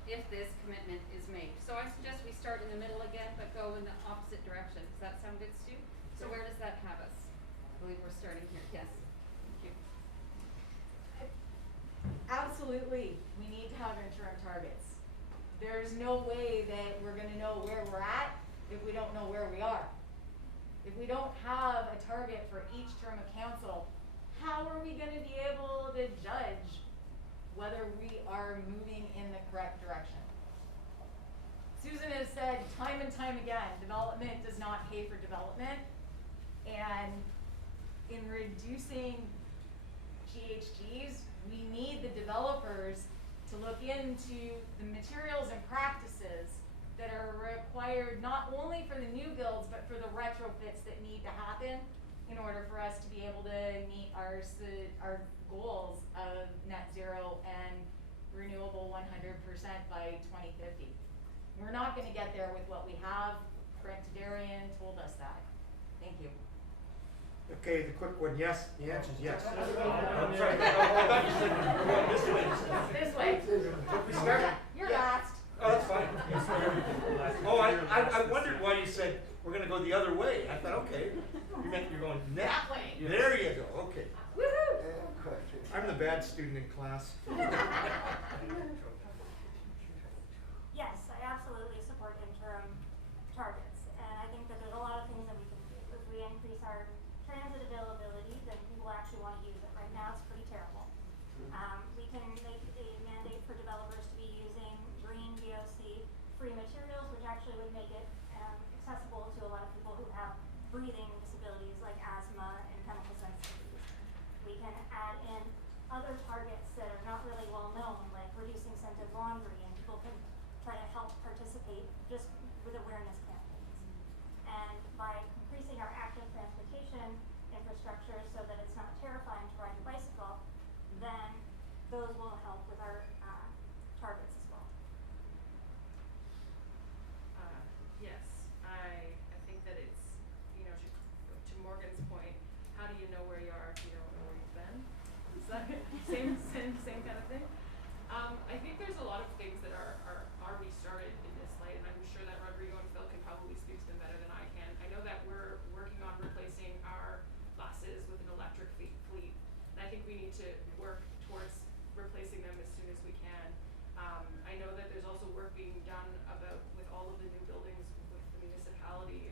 if this commitment is made? So I suggest we start in the middle again, but go in the opposite direction. Does that sound good, Stu? So where does that have us? I believe we're starting here. Yes. Thank you. Absolutely, we need to have interim targets. There's no way that we're going to know where we're at if we don't know where we are. If we don't have a target for each term of council, how are we going to be able to judge whether we are moving in the correct direction? Susan has said time and time again, development does not pay for development. And in reducing GHGs, we need the developers to look into the materials and practices that are required not only for the new builds, but for the retrofits that need to happen in order for us to be able to meet our goals of net zero and renewable 100% by 2050. We're not going to get there with what we have. Brent Darian told us that. Thank you. Okay, the quick one, yes, the answer is yes. I'm sorry. This way. You're last. Oh, that's fine. Oh, I wondered why you said we're going to go the other way. I thought, okay, you meant you're going That way. There you go. Okay. Woohoo! I'm the bad student in class. Yes, I absolutely support interim targets, and I think that there's a lot of things that we can do. If we increase our transit availability, then people actually want to use it. Right now, it's pretty terrible. We can make a mandate for developers to be using green VOC-free materials, which actually would make it accessible to a lot of people who have breathing disabilities like asthma and chemical sensitivities. We can add in other targets that are not really well known, like reducing scented laundry, and people can try to help participate just with awareness campaigns. And by increasing our active transportation infrastructure so that it's not terrifying to ride your bicycle, then those will help with our targets as well. Yes, I think that it's, to Morgan's point, how do you know where you are if you don't know where you've been? Is that same kind of thing? I think there's a lot of things that are already started in this light, and I'm sure that Rodrigo and Phil can probably speak to them better than I can. I know that we're working on replacing our buses with an electric fleet, and I think we need to work towards replacing them as soon as we can. I know that there's also work being done with all of the new buildings with the municipality.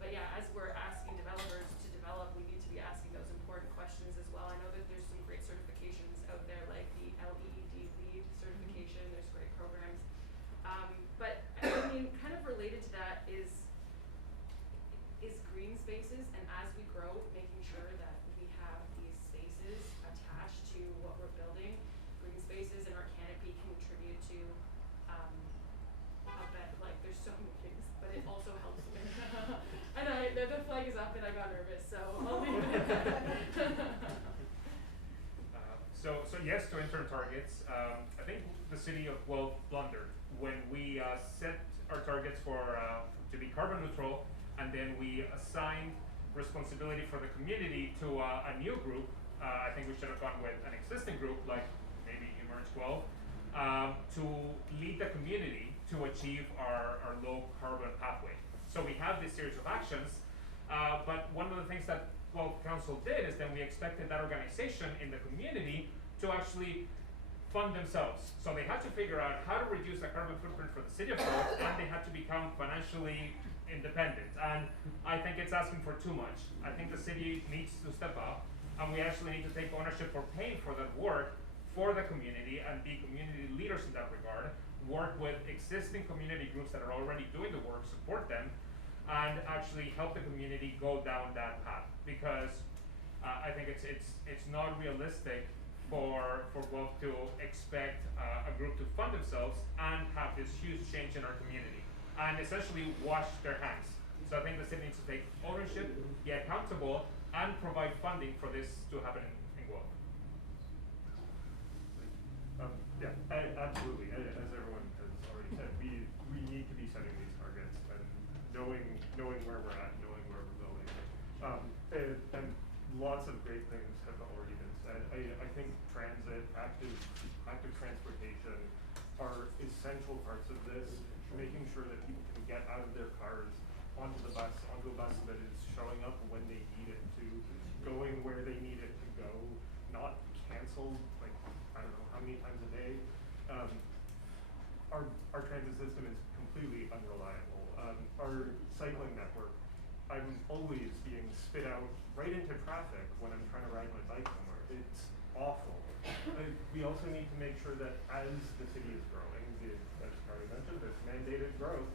But yeah, as we're asking developers to develop, we need to be asking those important questions as well. I know that there's some great certifications out there, like the LEED LEED certification. There's great programs. But I mean, kind of related to that is green spaces, and as we grow, making sure that we have these spaces attached to what we're building. Green spaces and our canopy contribute to there's so many things, but it also helps me. And the flag is up and I got nervous, so I'll leave it at that. So yes to interim targets. I think the city of Guelph blundered when we set our targets to be carbon neutral, and then we assigned responsibility for the community to a new group. I think we should have gone with an existing group, like maybe Emerge Guelph, to lead the community to achieve our low carbon pathway. So we have this series of actions, but one of the things that Guelph Council did is then we expected that organization in the community to actually fund themselves. So they had to figure out how to reduce the carbon footprint for the city of Guelph, and they had to become financially independent. And I think it's asking for too much. I think the city needs to step up, and we actually need to take ownership for paying for that work for the community and be community leaders in that regard, work with existing community groups that are already doing the work, support them, and actually help the community go down that path. Because I think it's not realistic for Guelph to expect a group to fund themselves and have this huge change in our community and essentially wash their hands. So I think the city needs to take ownership, be accountable, and provide funding for this to happen in Guelph. Yeah, absolutely. As everyone has already said, we need to be setting these targets and knowing where we're at, knowing where we're going. And lots of great things have already been said. I think transit, active transportation are essential parts of this. Making sure that people can get out of their cars onto a bus that is showing up when they need it to, going where they need it to go, not canceled like I don't know how many times a day. Our transit system is completely unreliable. Our cycling network I'm always being spit out right into traffic when I'm trying to ride my bike somewhere. It's awful. We also need to make sure that as the city is growing, as Charlie mentioned, this mandated growth,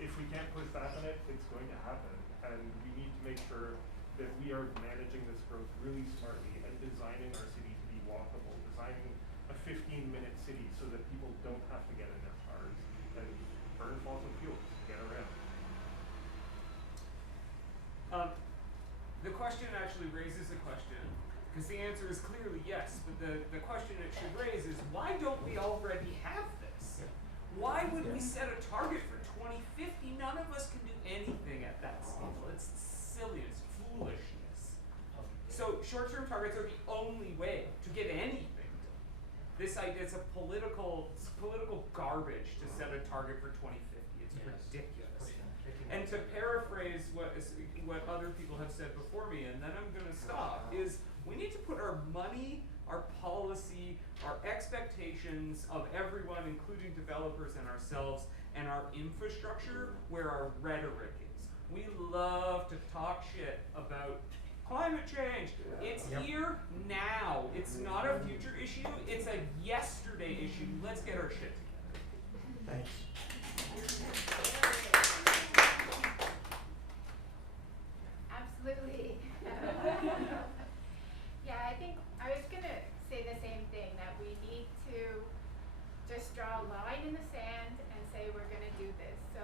if we can't push back on it, it's going to happen. And we need to make sure that we are managing this growth really smartly and designing our city to be walkable, designing a 15-minute city so that people don't have to get in their cars and burn fossil fuels to get around. The question actually raises a question, because the answer is clearly yes, but the question it should raise is, why don't we already have this? Why would we set a target for 2050? None of us can do anything at that scale. It's silly, it's foolishness. So short-term targets are the only way to get anything done. This idea is political garbage to set a target for 2050. It's ridiculous. And to paraphrase what other people have said before me, and then I'm going to stop, is we need to put our money, our policy, our expectations of everyone, including developers and ourselves, and our infrastructure where our rhetoric is. We love to talk shit about climate change. It's here now. It's not a future issue. It's a yesterday issue. Let's get our shit together. Thanks. Absolutely. Yeah, I think I was gonna say the same thing, that we need to just draw a line in the sand and say we're gonna do this. So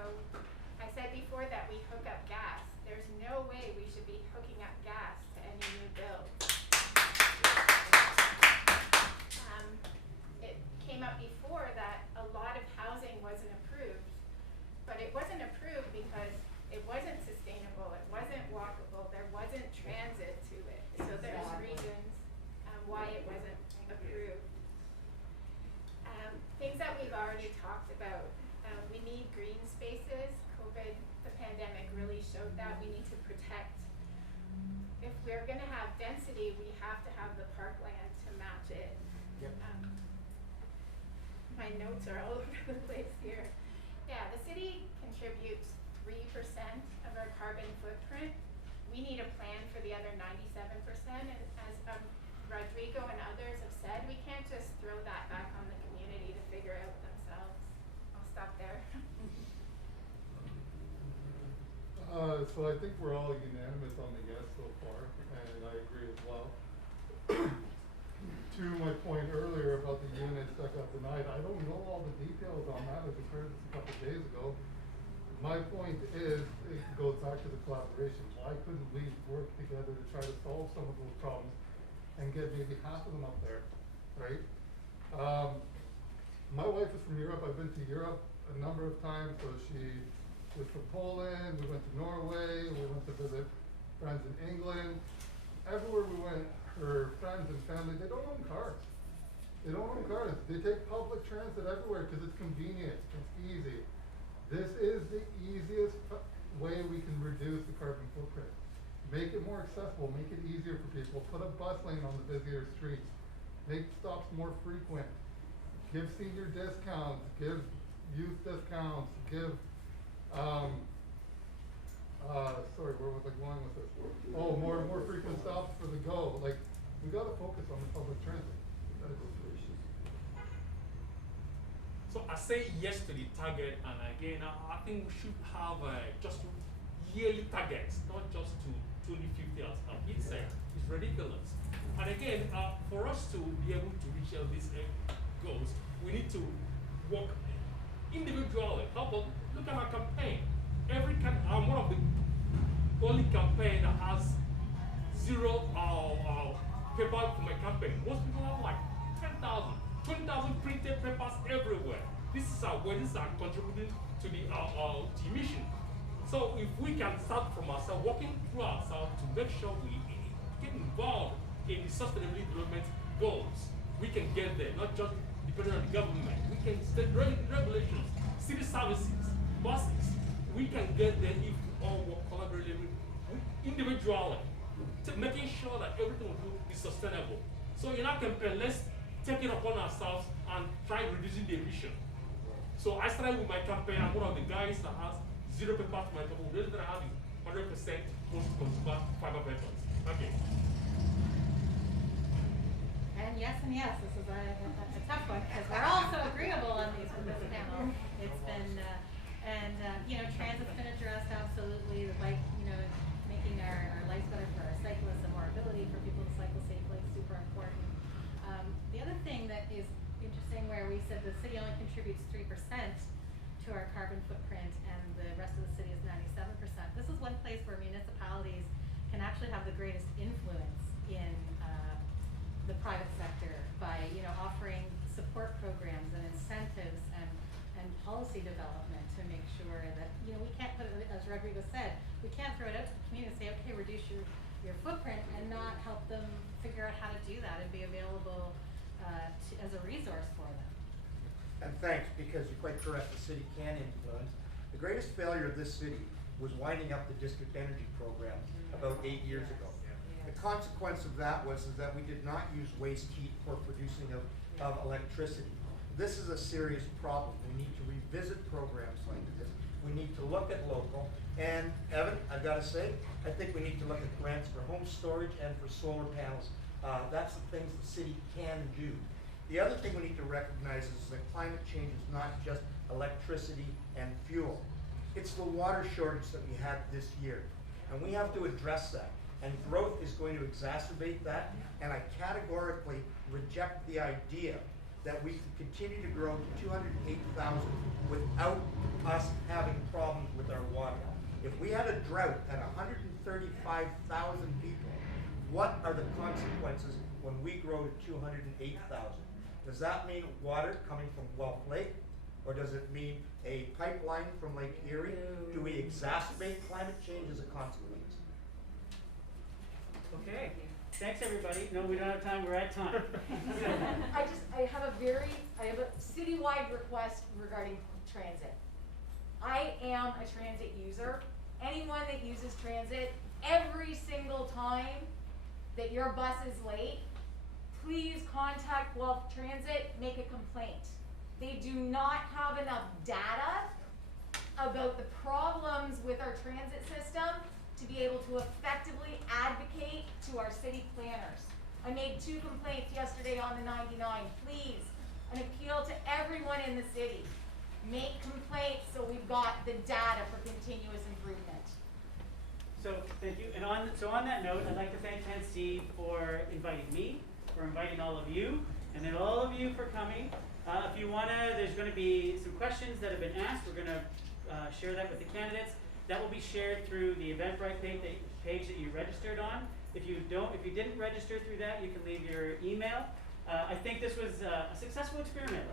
I said before that we hook up gas. There's no way we should be hooking up gas to any new build. It came up before that a lot of housing wasn't approved, but it wasn't approved because it wasn't sustainable, it wasn't walkable, there wasn't transit to it. So there's reasons why it wasn't approved. Things that we've already talked about. We need green spaces. COVID, the pandemic really showed that. We need to protect. If we're gonna have density, we have to have the parkland to match it. My notes are all over the place here. Yeah, the city contributes 3% of our carbon footprint. We need a plan for the other 97%, and as Rodrigo and others have said, we can't just throw that back on the community to figure out themselves. I'll stop there. So I think we're all unanimous on the yes so far, and I agree as well. To my point earlier about the units that got denied, I don't know all the details on that. I just heard this a couple of days ago. My point is, it goes back to the collaboration. Why couldn't we work together to try to solve some of those problems and get maybe half of them up there, right? My wife is from Europe. I've been to Europe a number of times. So she was from Poland, we went to Norway, we went to visit friends in England. Everywhere we went, her friends and family, they don't own cars. They don't own cars. They take public transit everywhere because it's convenient, it's easy. This is the easiest way we can reduce the carbon footprint. Make it more accessible, make it easier for people, put a bus lane on the busier streets, make stops more frequent, give senior discounts, give youth discounts, give, sorry, where was I going with this? Oh, more frequent stops for the go. Like, we gotta focus on the public transit. So I say yes to the target, and again, I think we should have just yearly targets, not just to 2050 as it's ridiculous. And again, for us to be able to reach these goals, we need to work individually. How about look at our campaign? I'm one of the only campaign that has zero paper for my campaign. Most people have like 10,000, 20,000 printed papers everywhere. This is our way. This is our contributing to the mission. So if we can start from ourselves, working through ourselves to make sure we get involved in the sustainable development goals, we can get there. Not just depending on the government. We can set regulations, city services, buses. We can get there if we all work collaboratively, individually, making sure that everything we do is sustainable. So in our campaign, let's take it upon ourselves and try reducing the emission. So I started with my campaign. I'm one of the guys that has 0 compartment. The building that I have is 100% post-consumer fiber vehicles. Okay. And yes, this is a tough one because we're all so agreeable on these with this panel. It's been, transit's been addressed absolutely. The bike, making our lives better for our cyclists and more ability for people to cycle safely is super important. The other thing that is interesting where we said the city only contributes 3% to our carbon footprint and the rest of the city is 97%. This is one place where municipalities can actually have the greatest influence in the private sector by offering support programs and incentives and policy development to make sure that we can't put it, as Rodrigo said, we can't throw it out to the community and say, okay, reduce your footprint and not help them figure out how to do that and be available as a resource for them. And thanks, because you're quite correct, the city can influence. The greatest failure of this city was winding up the district energy program about 8 years ago. The consequence of that was that we did not use waste heat for producing of electricity. This is a serious problem. We need to revisit programs like this. We need to look at local. And Evan, I've got to say, I think we need to look at grants for home storage and for solar panels. That's the things the city can do. The other thing we need to recognize is that climate change is not just electricity and fuel. It's the water shortage that we had this year. And we have to address that. And growth is going to exacerbate that. And I categorically reject the idea that we can continue to grow to 208,000 without us having problems with our water. If we had a drought at 135,000 people, what are the consequences when we grow to 208,000? Does that mean water coming from Guelph Lake? Or does it mean a pipeline from Lake Erie? Do we exacerbate climate change as a consequence? Okay. Thanks, everybody. No, we don't have time. We're at time. I have a citywide request regarding transit. I am a transit user. Anyone that uses transit, every single time that your bus is late, please contact Guelph Transit, make a complaint. They do not have enough data about the problems with our transit system to be able to effectively advocate to our city planners. I made 2 complaints yesterday on the 99. Please, an appeal to everyone in the city. Make complaints so we've got the data for continuous improvement. So thank you. And on that note, I'd like to thank Nancy for inviting me, for inviting all of you, and then all of you for coming. If you wanna, there's gonna be some questions that have been asked. We're gonna share that with the candidates. That will be shared through the Eventbrite page that you registered on. If you didn't register through that, you can leave your email. I think this was a successful experiment.